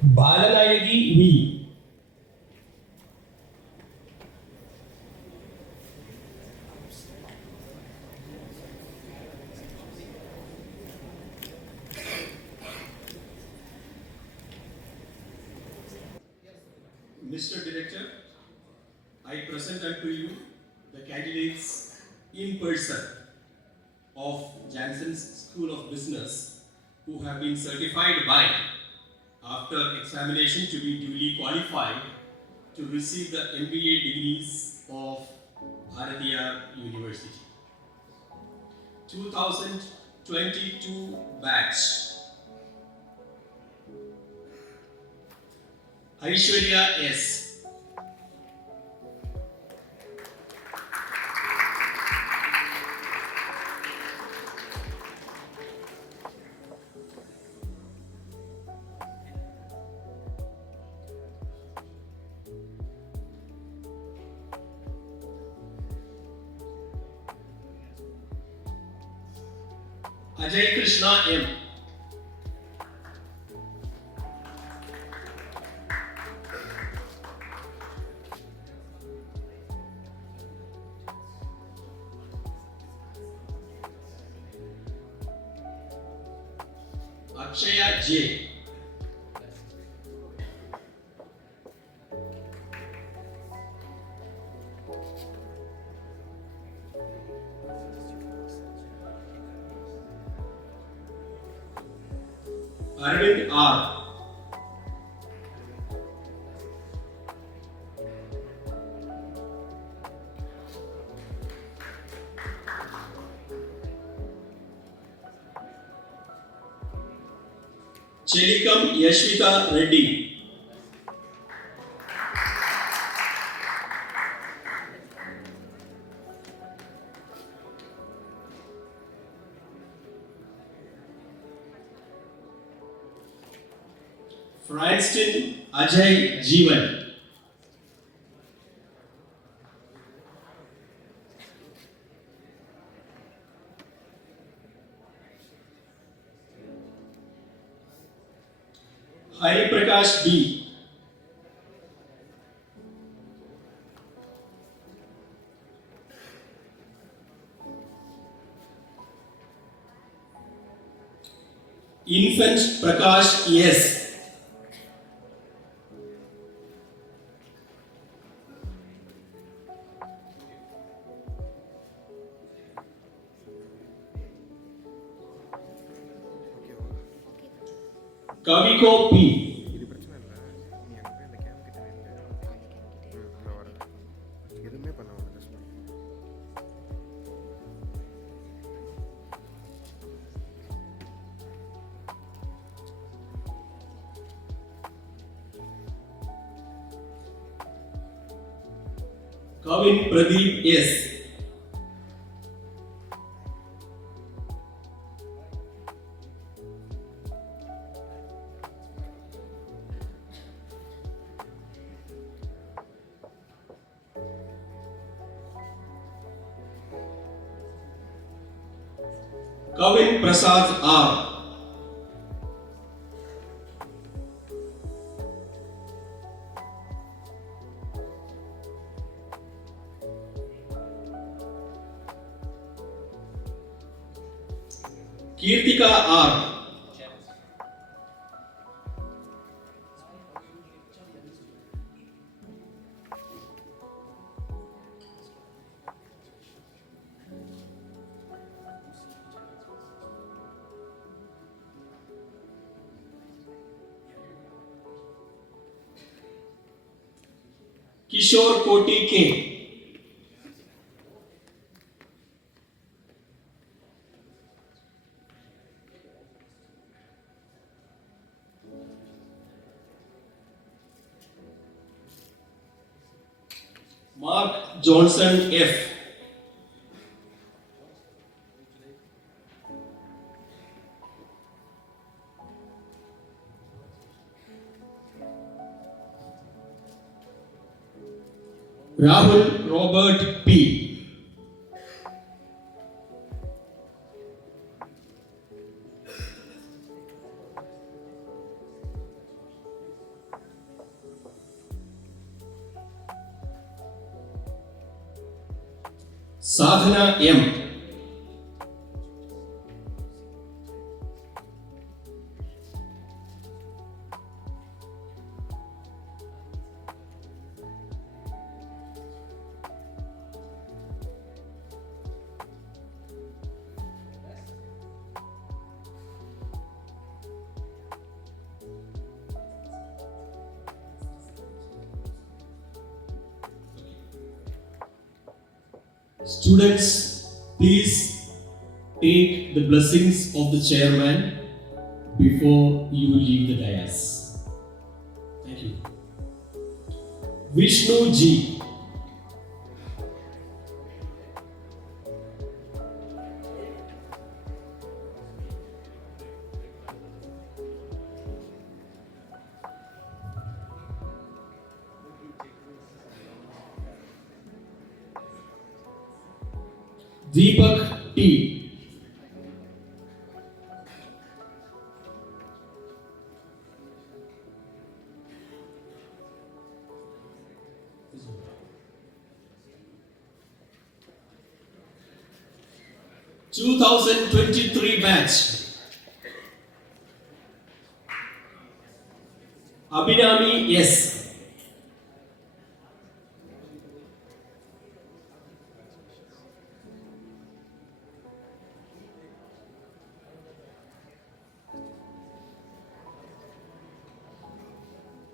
Balanayagi V. Mr. Director, I present unto you the candidates in person of Jansen's School of Business who have been certified by, after examination to be duly qualified to receive the MBA degrees of Bharatiya University. 2022 batch. Aishwarya S. Ajay Krishna M. Akshaya J. Arvind R. Chelikam Yashvita Reddy. Franston Ajay Jeevan. Hari Prakash B. Infant Prakash S. Kaviko P. இது பிரச்சனை இல்லை, நீ அங்கே போய் அந்த game கிட்ட நின்று நான் வரேன், எதுவுமே பண்ண வேண்டாம், just Kavin Pradeep S. Kavin Prasad R. Kirtika R. Kishore Koti K. Mark Johnson F. Rahul Robert P. Sadhana M. Students, please take the blessings of the chairman before you leave the dais. Thank you. Vishnu G. Deepak T. (2023) batch. Abhinami S.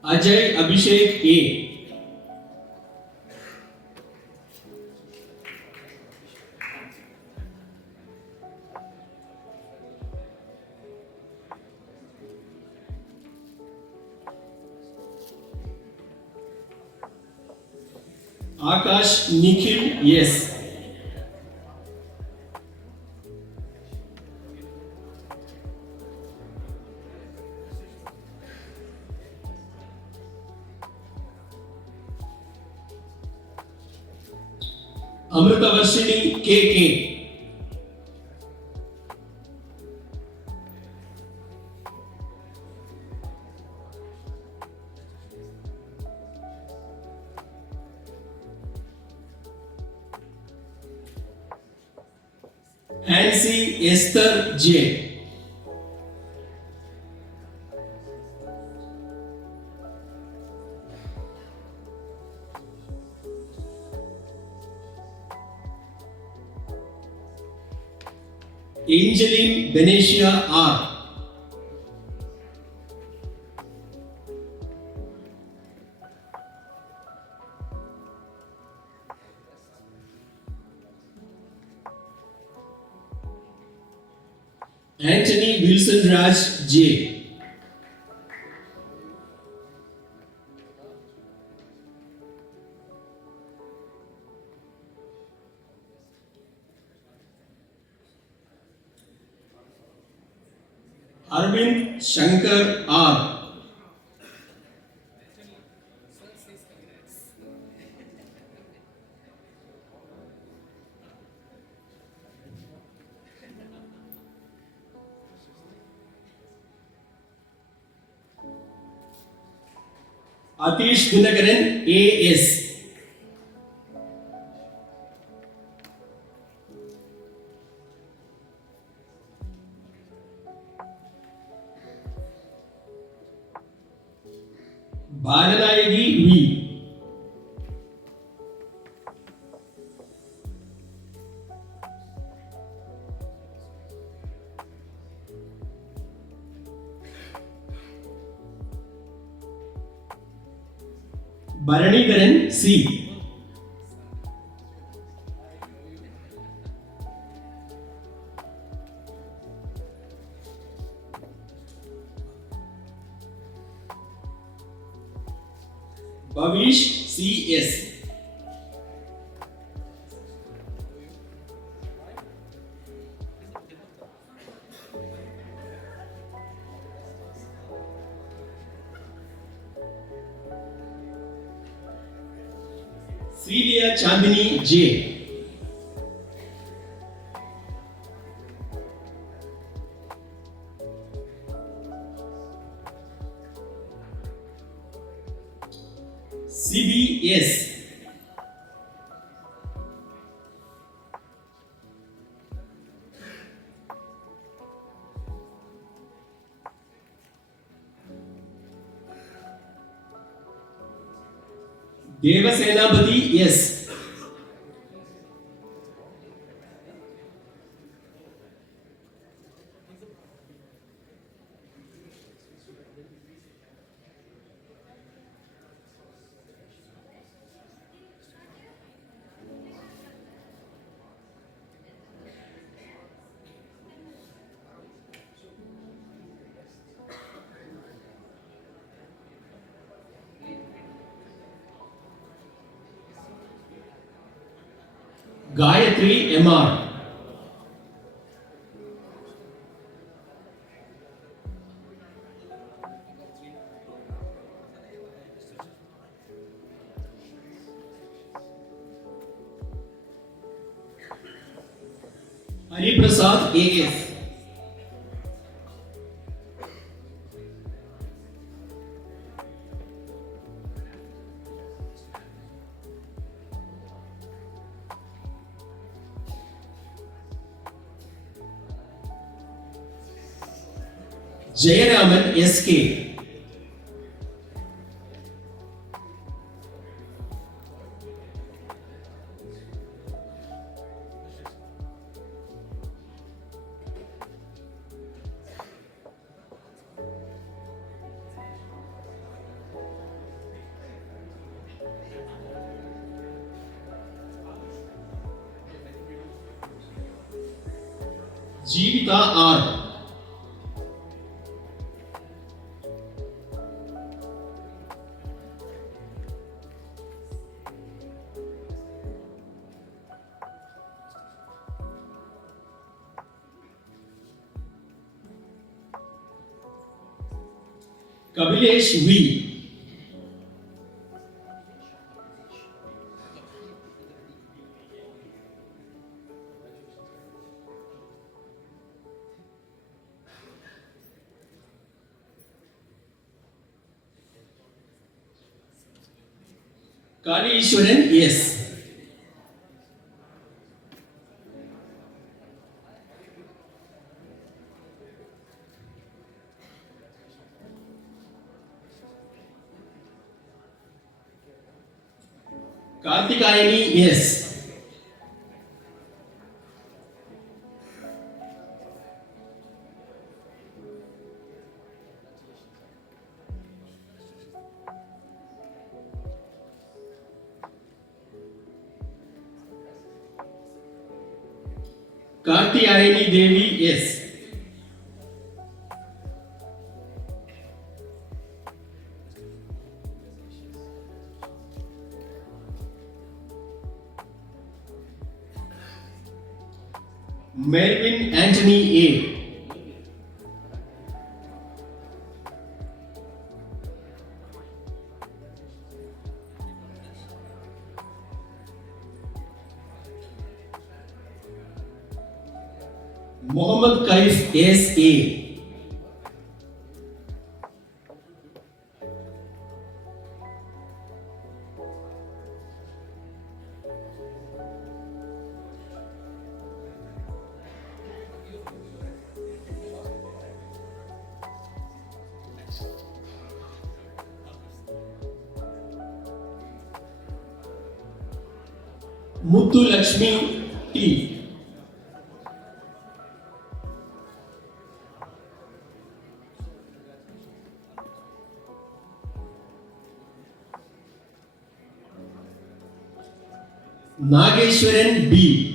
Ajay Abhishek A. Akash Nikhil yes. Amritavarshini KK. Hansi Esther J. Angeline Benetia R. Anthony Wilson Raj J. Arvind Shankar R. Atish Gunagaran A.S. Bharanayagi V. Bharanigaran C. Bhavish C.S. Celia Chandini J. CBS. Devasenapati S. Gayatri M.R. Hariprasad A.S. Jayaraman S.K. Jeevita R. Kabilesh V. Kali Ishwaran S. Kartikayani S. Kartikayani Devi S. Melvin Anthony A. Mohammed Kaif S. A. Muthu Lakshmi T. Nageshwaran B.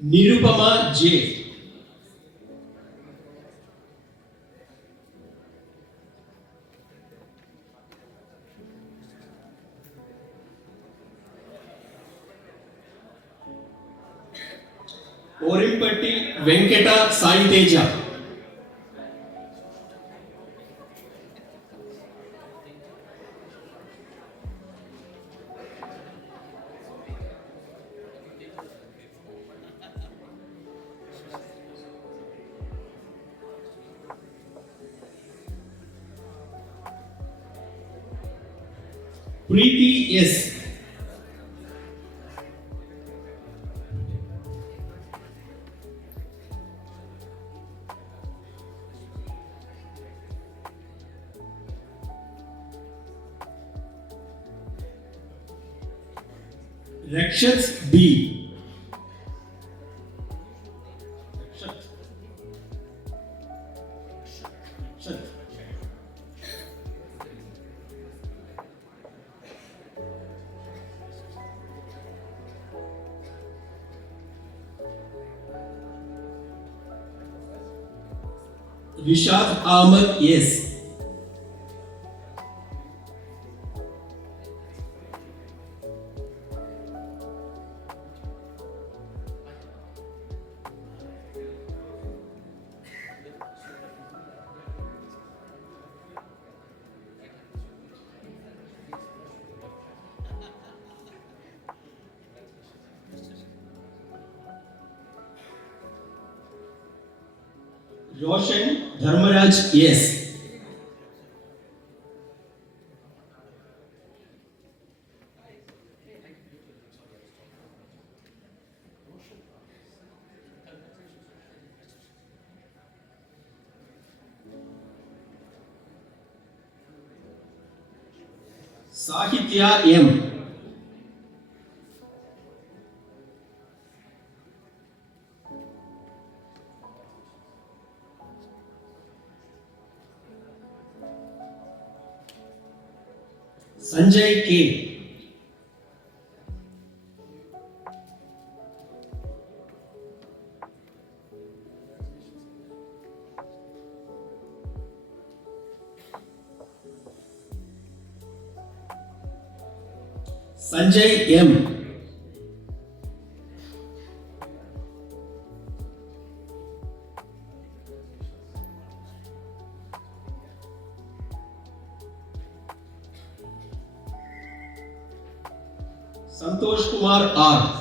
Nirupama J. Orimpatti Venkata Sai Teja. Preeti S. Rakshas B. Rishad Ahmed S. Roshan Dharmaraj S. Sahitya M. Sanjay K. Sanjay M. Santosh Kumar R.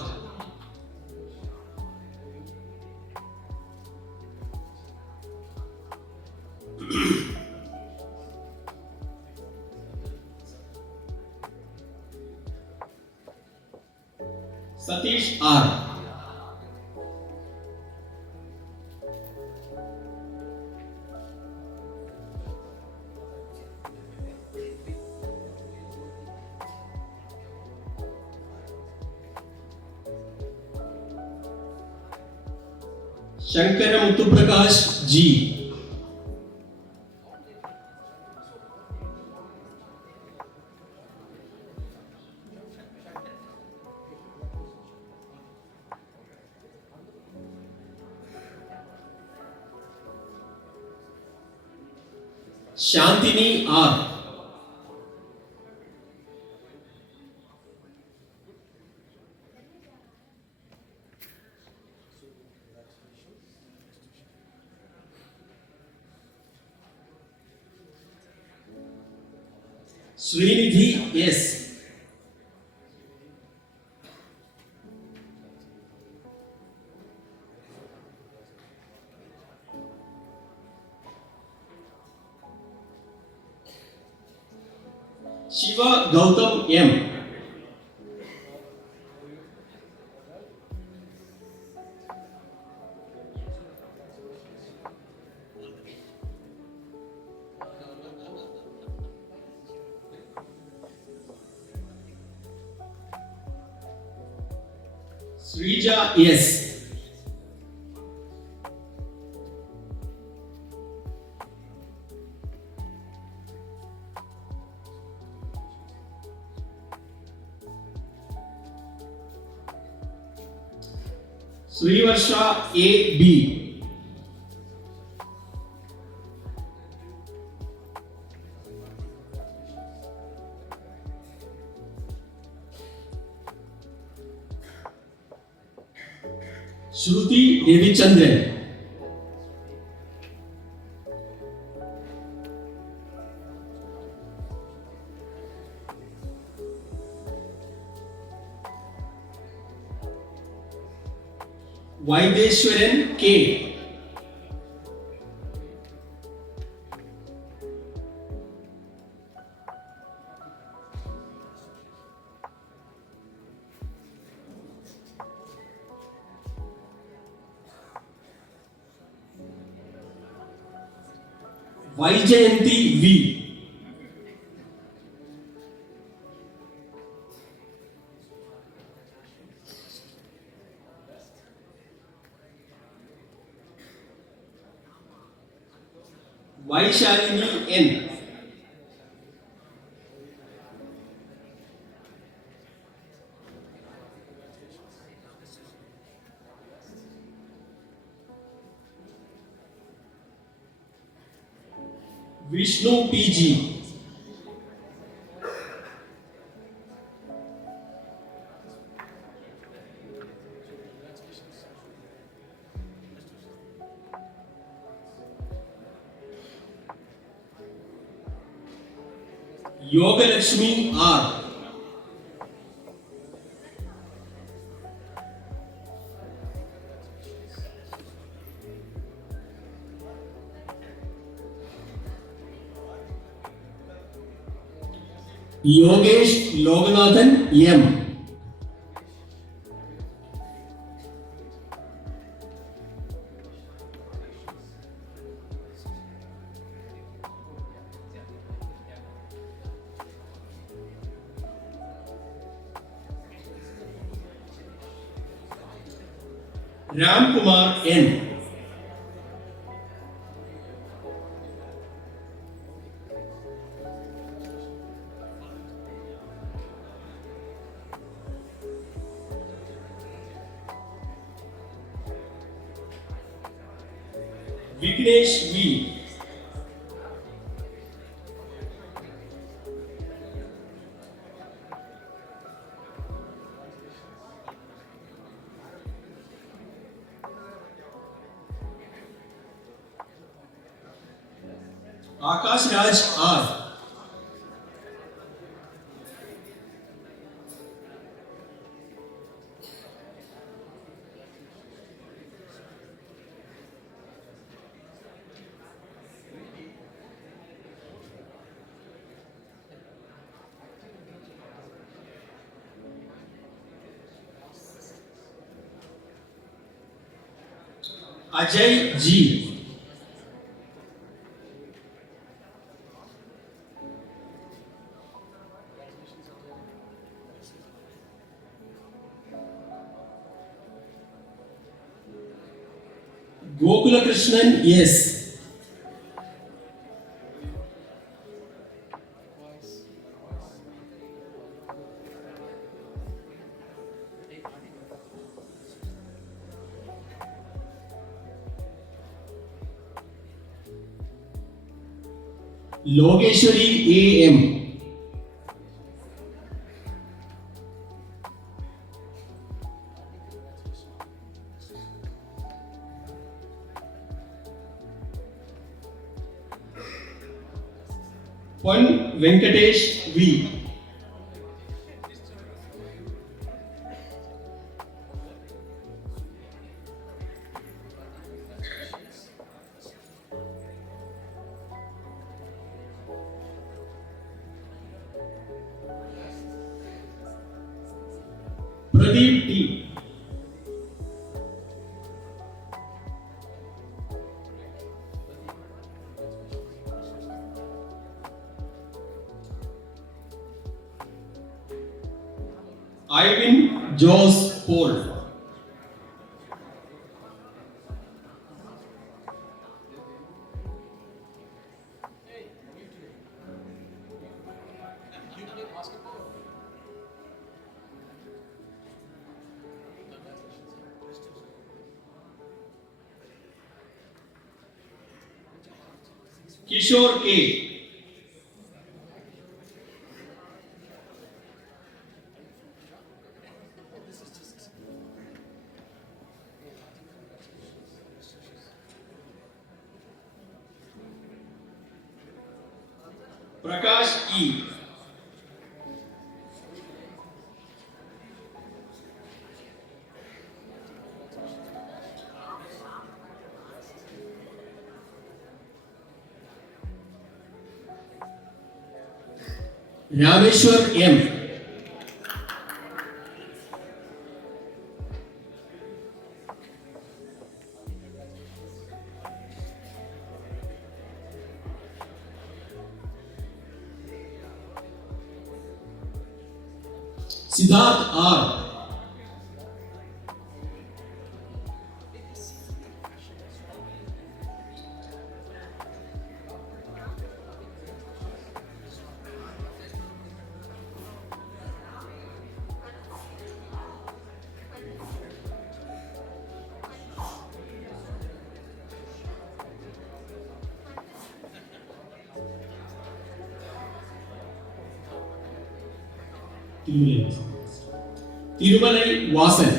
Satish R. Shankara Muthuprakash G. Shantini R. Srinidhi S. Shiva Gautam M. Srija S. Srivarsha A. B. Shruti Devichandran. Vaideshwaran K. Vaijayanti V. Vaishalini N. Vishnu PG. Yogalakshmi R. Yogesh Loganathan M. Ram Kumar N. Vignesh V. Akash Raj R. Ajay G. Gokula Krishnan S. Logeshwari A.M. Pon Venkatesh V. Pradeep T. Ivan Jos Paul. Kishore K. Prakash E. Rameshwar M. Siddharth R. Tirumalai Vasan.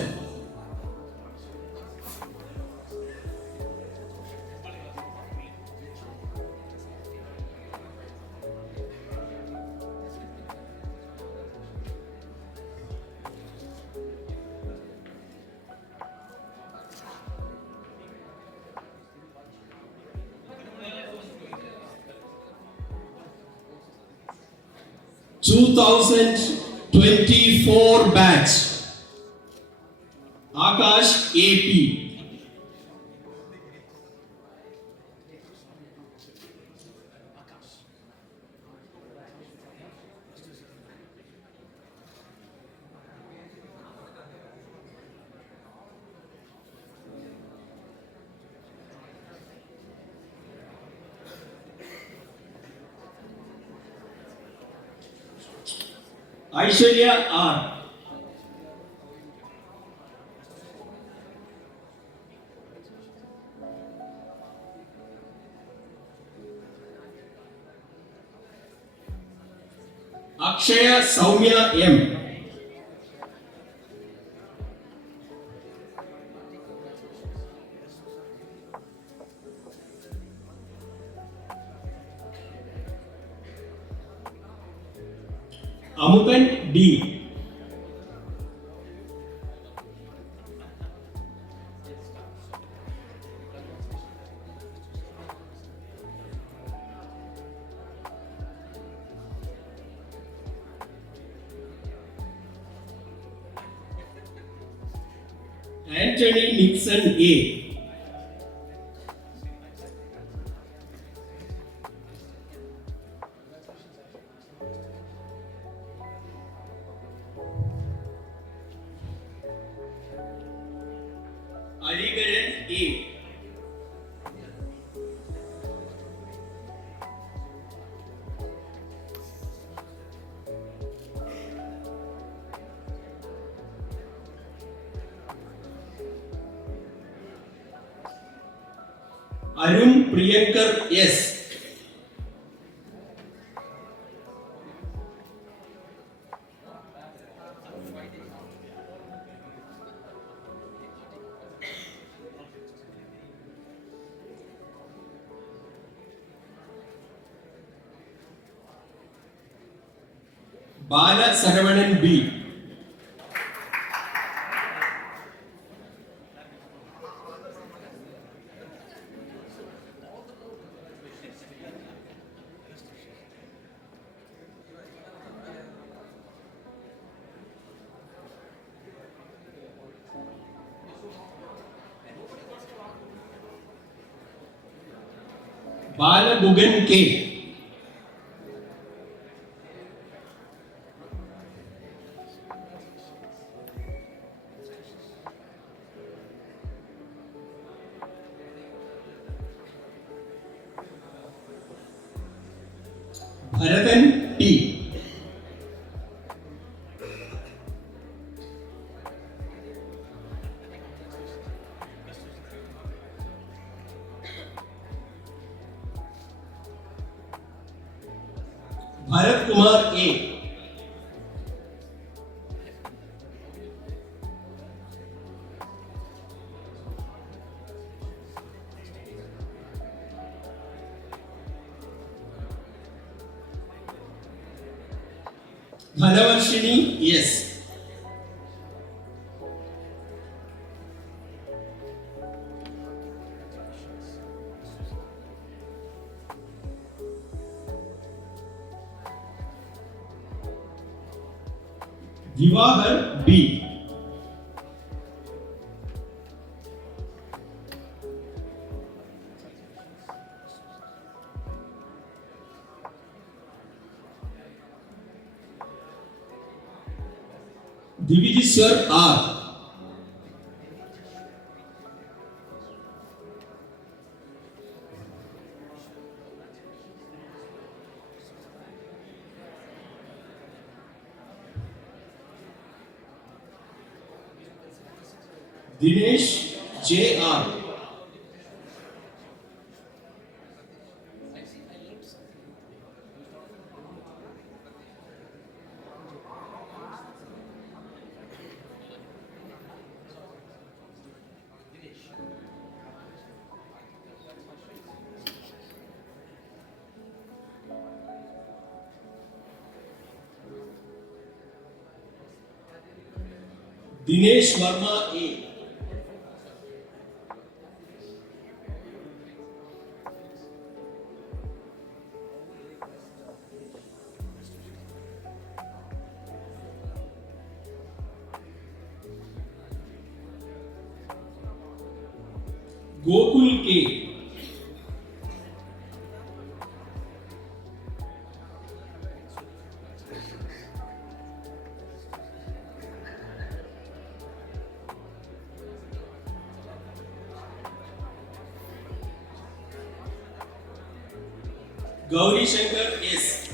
Two 2024 batch. Akash AP. Aishwarya R. Akshaya Soumya M. Amukan D. Anthony Nixon A. Harigaran A. Arun Priyankar S. Bala Saravanan B. Bala Bugan K. Bharathan T. Bharat Kumar A. Dhanavarshini S. Divahar B. Divijeshwar R. Dinesh J. R. Dinesh Verma A. Gokul K. Gauri Shankar S.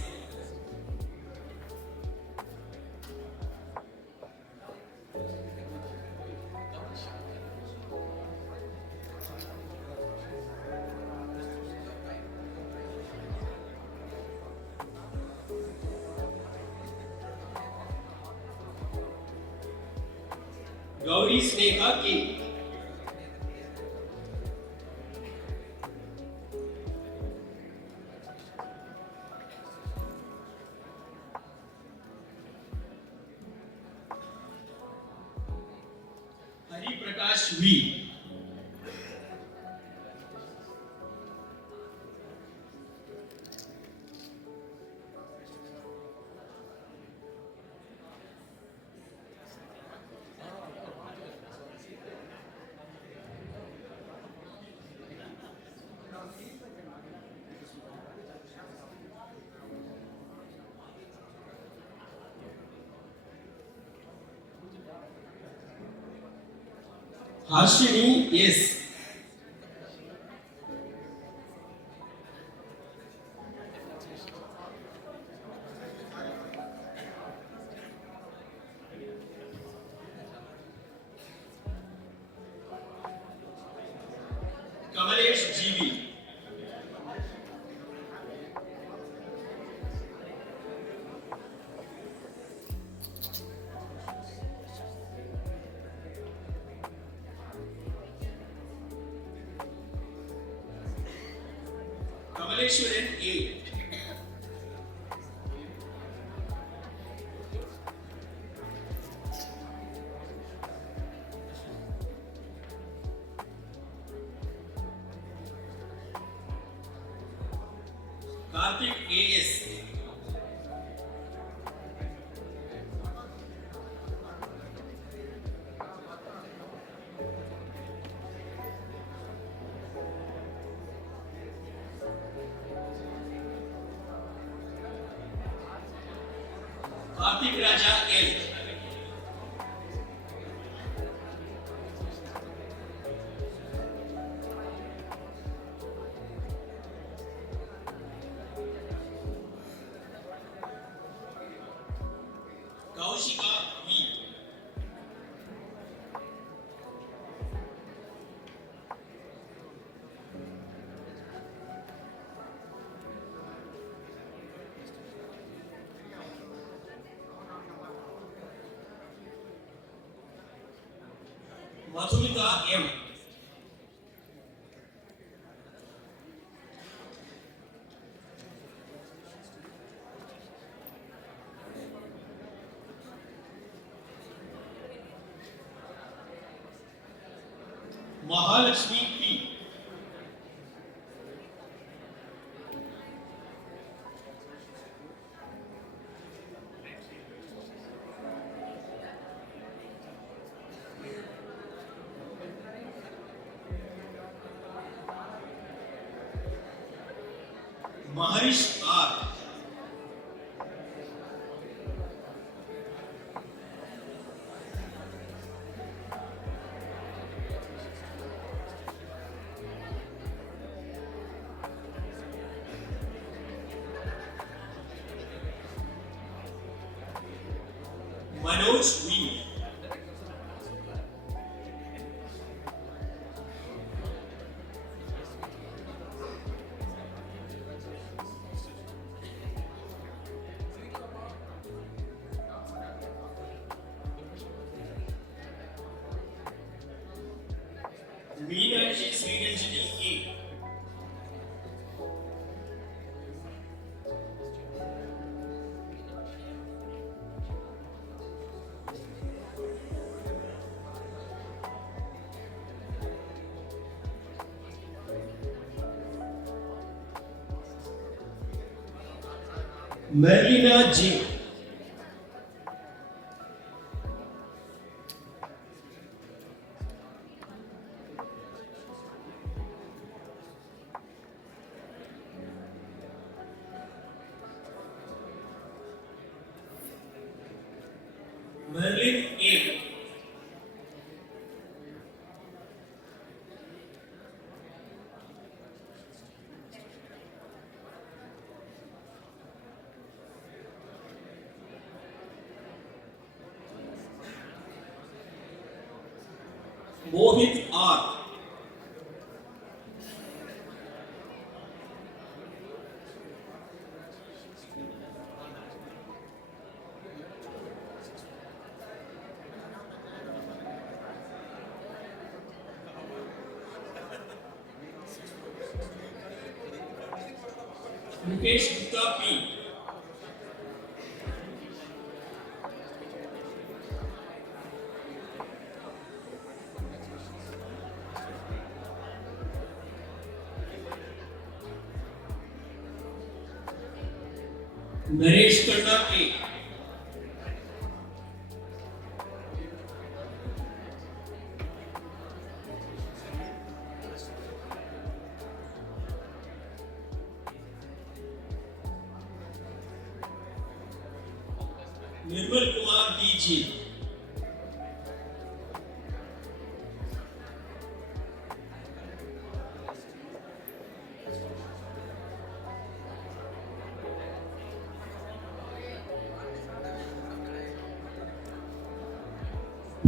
Gauri Sneha K. Hari Prakash V. Harshini S. Kamalesh GB. Kamaleshwaran A. Karthik A.S. Karthik Raja L. Kaushika V. Madhumita M. Mahalakshmi P. Maharish R. Manoj V. Meenakshi Sriranjani A. Marlena J. Merlin A. Mohit R. Mukesh Gupta P. Naresh Khanna A. Nirmal Kumar D.G.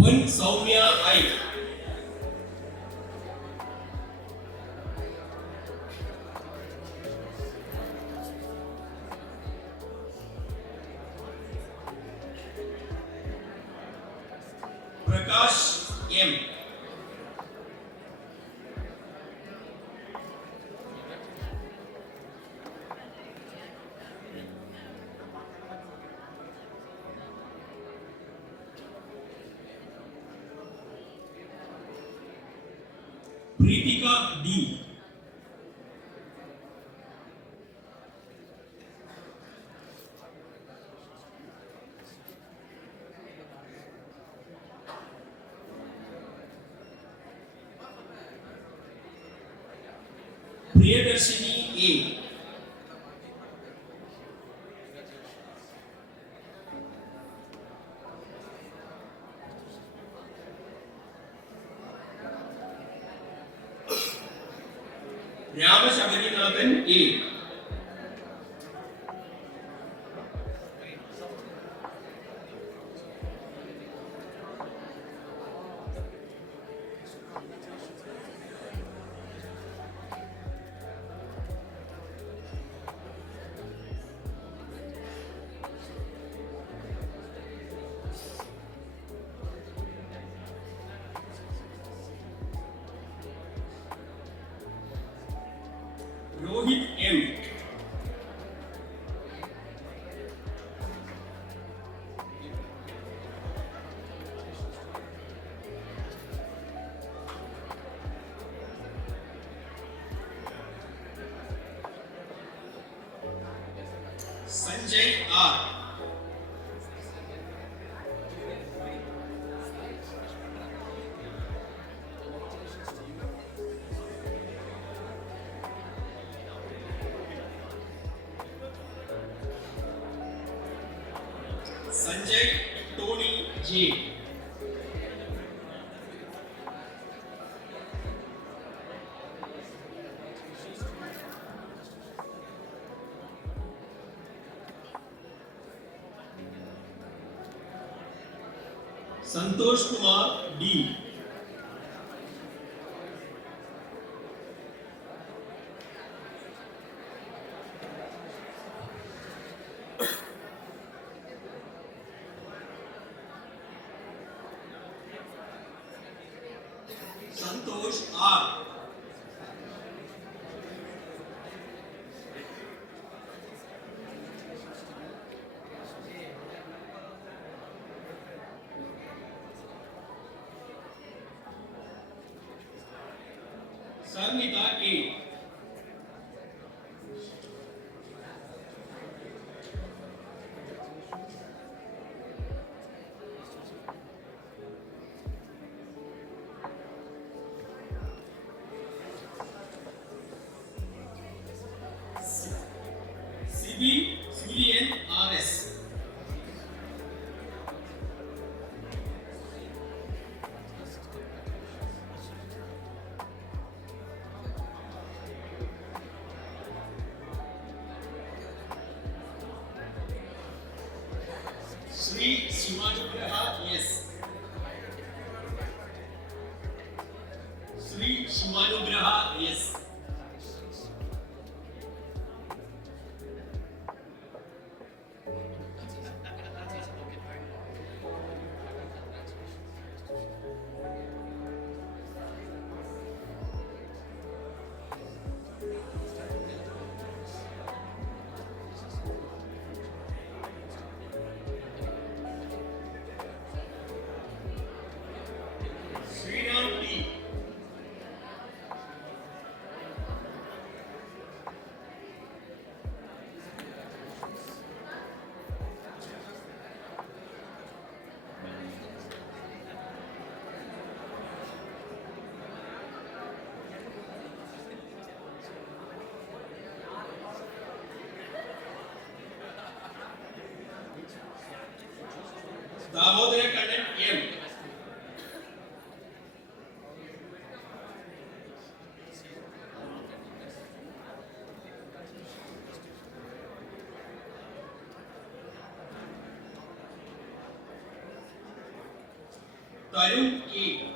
Bhuvan Soumya I. Prakash M. Pritika D. Priyadarshini A. Ramashabarinathan A. Rohit M. Sanjay R. Sanjay Tony J. Santosh Kumar D. Santosh R. Sarnita A. Sibi Julian R.S. Sri Shivanugraha S. Sri Shivanugraha S. Sriram T. Tarun K.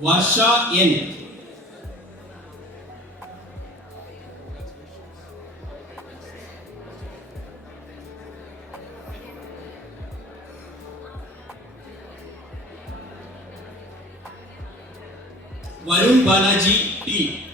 Varsha N. Varun Balaji T.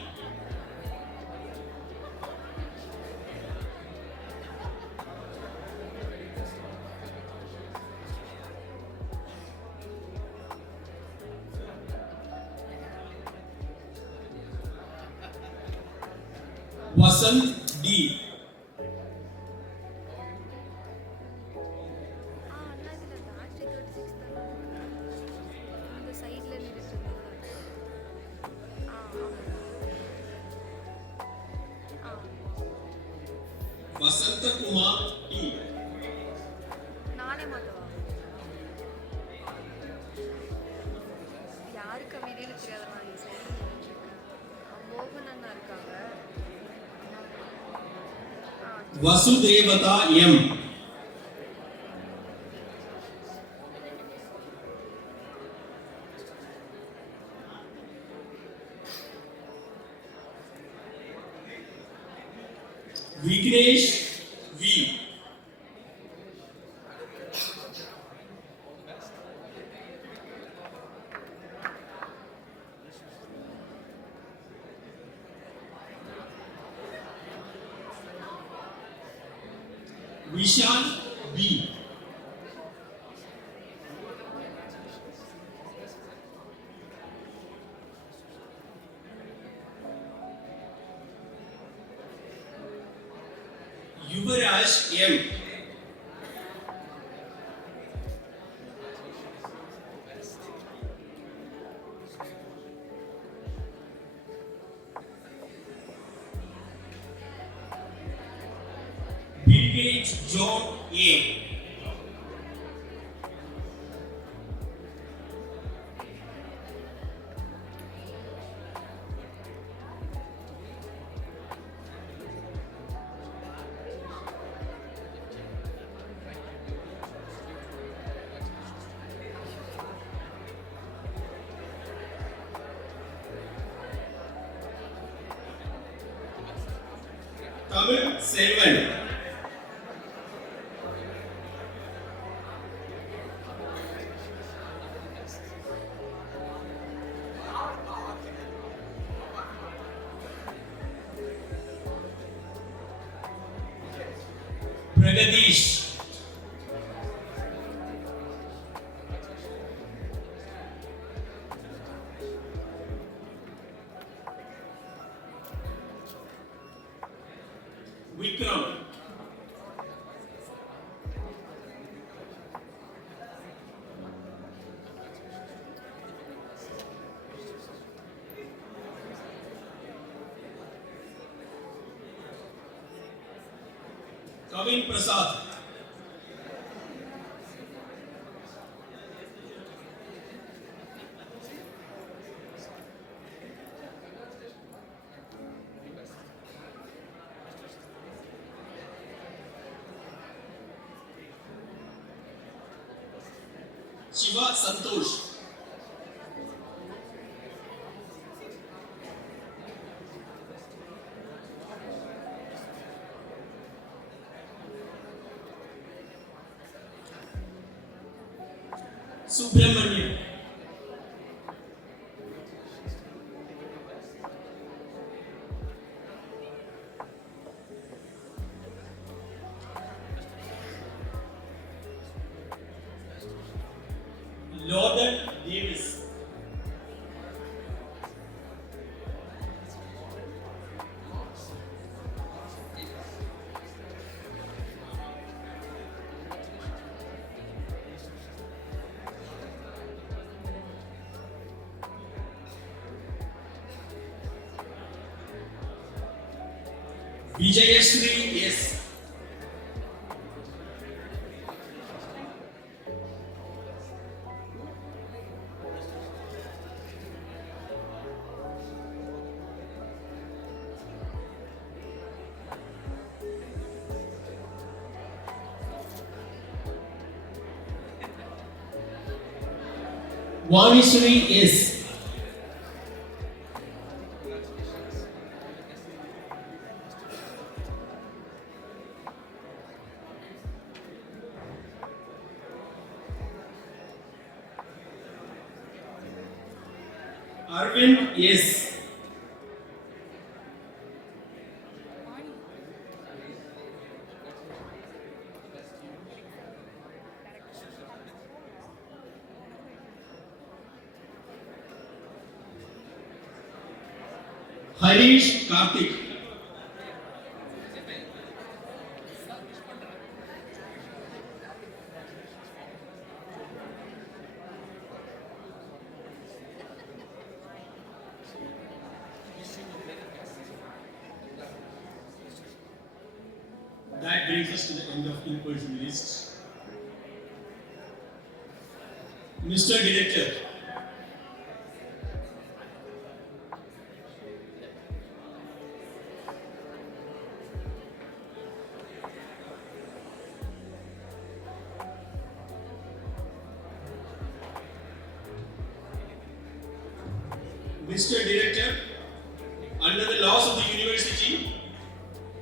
Vasant D. அண்ணா இதில் battery 36 தான் அந்த சைடில் நின்றுட்டு Vasanta Kumar T. நானே மாட்டவா யாருக்கு வீடியோவில் தெரியாத மாதிரி சரி மோகன் அண்ணா இருக்காங்க Vasudevata M. Vignesh V. Vishal B. Yuvaraj M. Bill John A. Tamil Selvan. Pragadish. Vikram. Kavin Prasad. Shiva Santosh. Subramanian. Lorden Davis. Vijayashree S. Vanishri S. Arvind S. Harish Karthik. That brings us to the end of in-person list. Mr. Director, Mr. Director, under the laws of the university,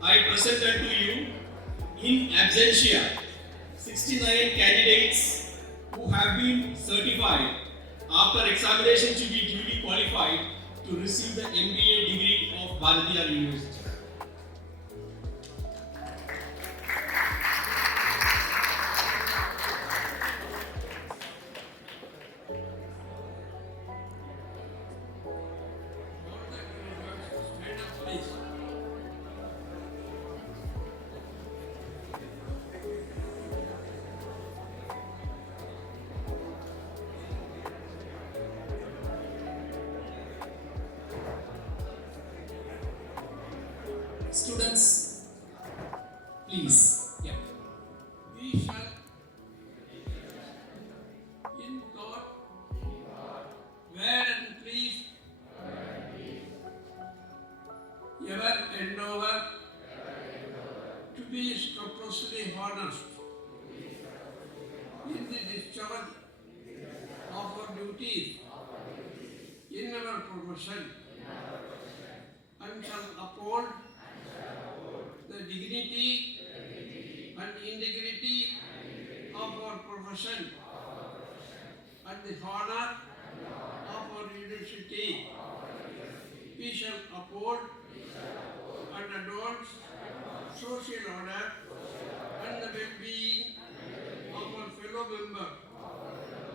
I present unto you in absentia 69 candidates who have been certified after examination to be duly qualified to receive the MBA degree of Bharatiyar University. Stand up, please. Students, please. Yeah. We shall in thought, word and please ever endeavor to be scrupulously honest in the discharge of our duties in our profession and shall uphold the dignity and integrity of our profession and the honor of our university. We shall uphold and advance social order and the well-being of our fellow members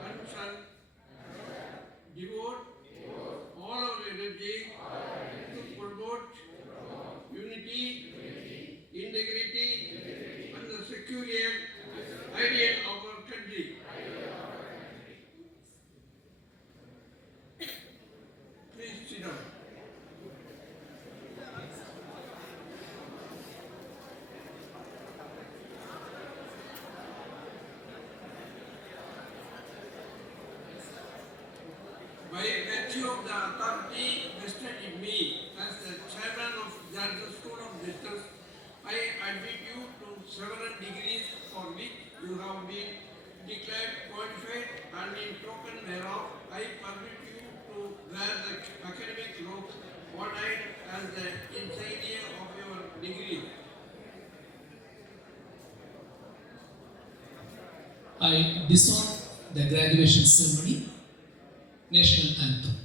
and shall devote all our energy to promote unity, integrity, and the secure ideal of our country. Please sit down. By virtue of the authority vested in me as the chairman of Jhansi School of Business, I admit you to several degrees for which you have been declared qualified, and in token thereof, I permit you to wear the academic robe ordained as the insignia of your degree. I dissolve the graduation ceremony, national anthem.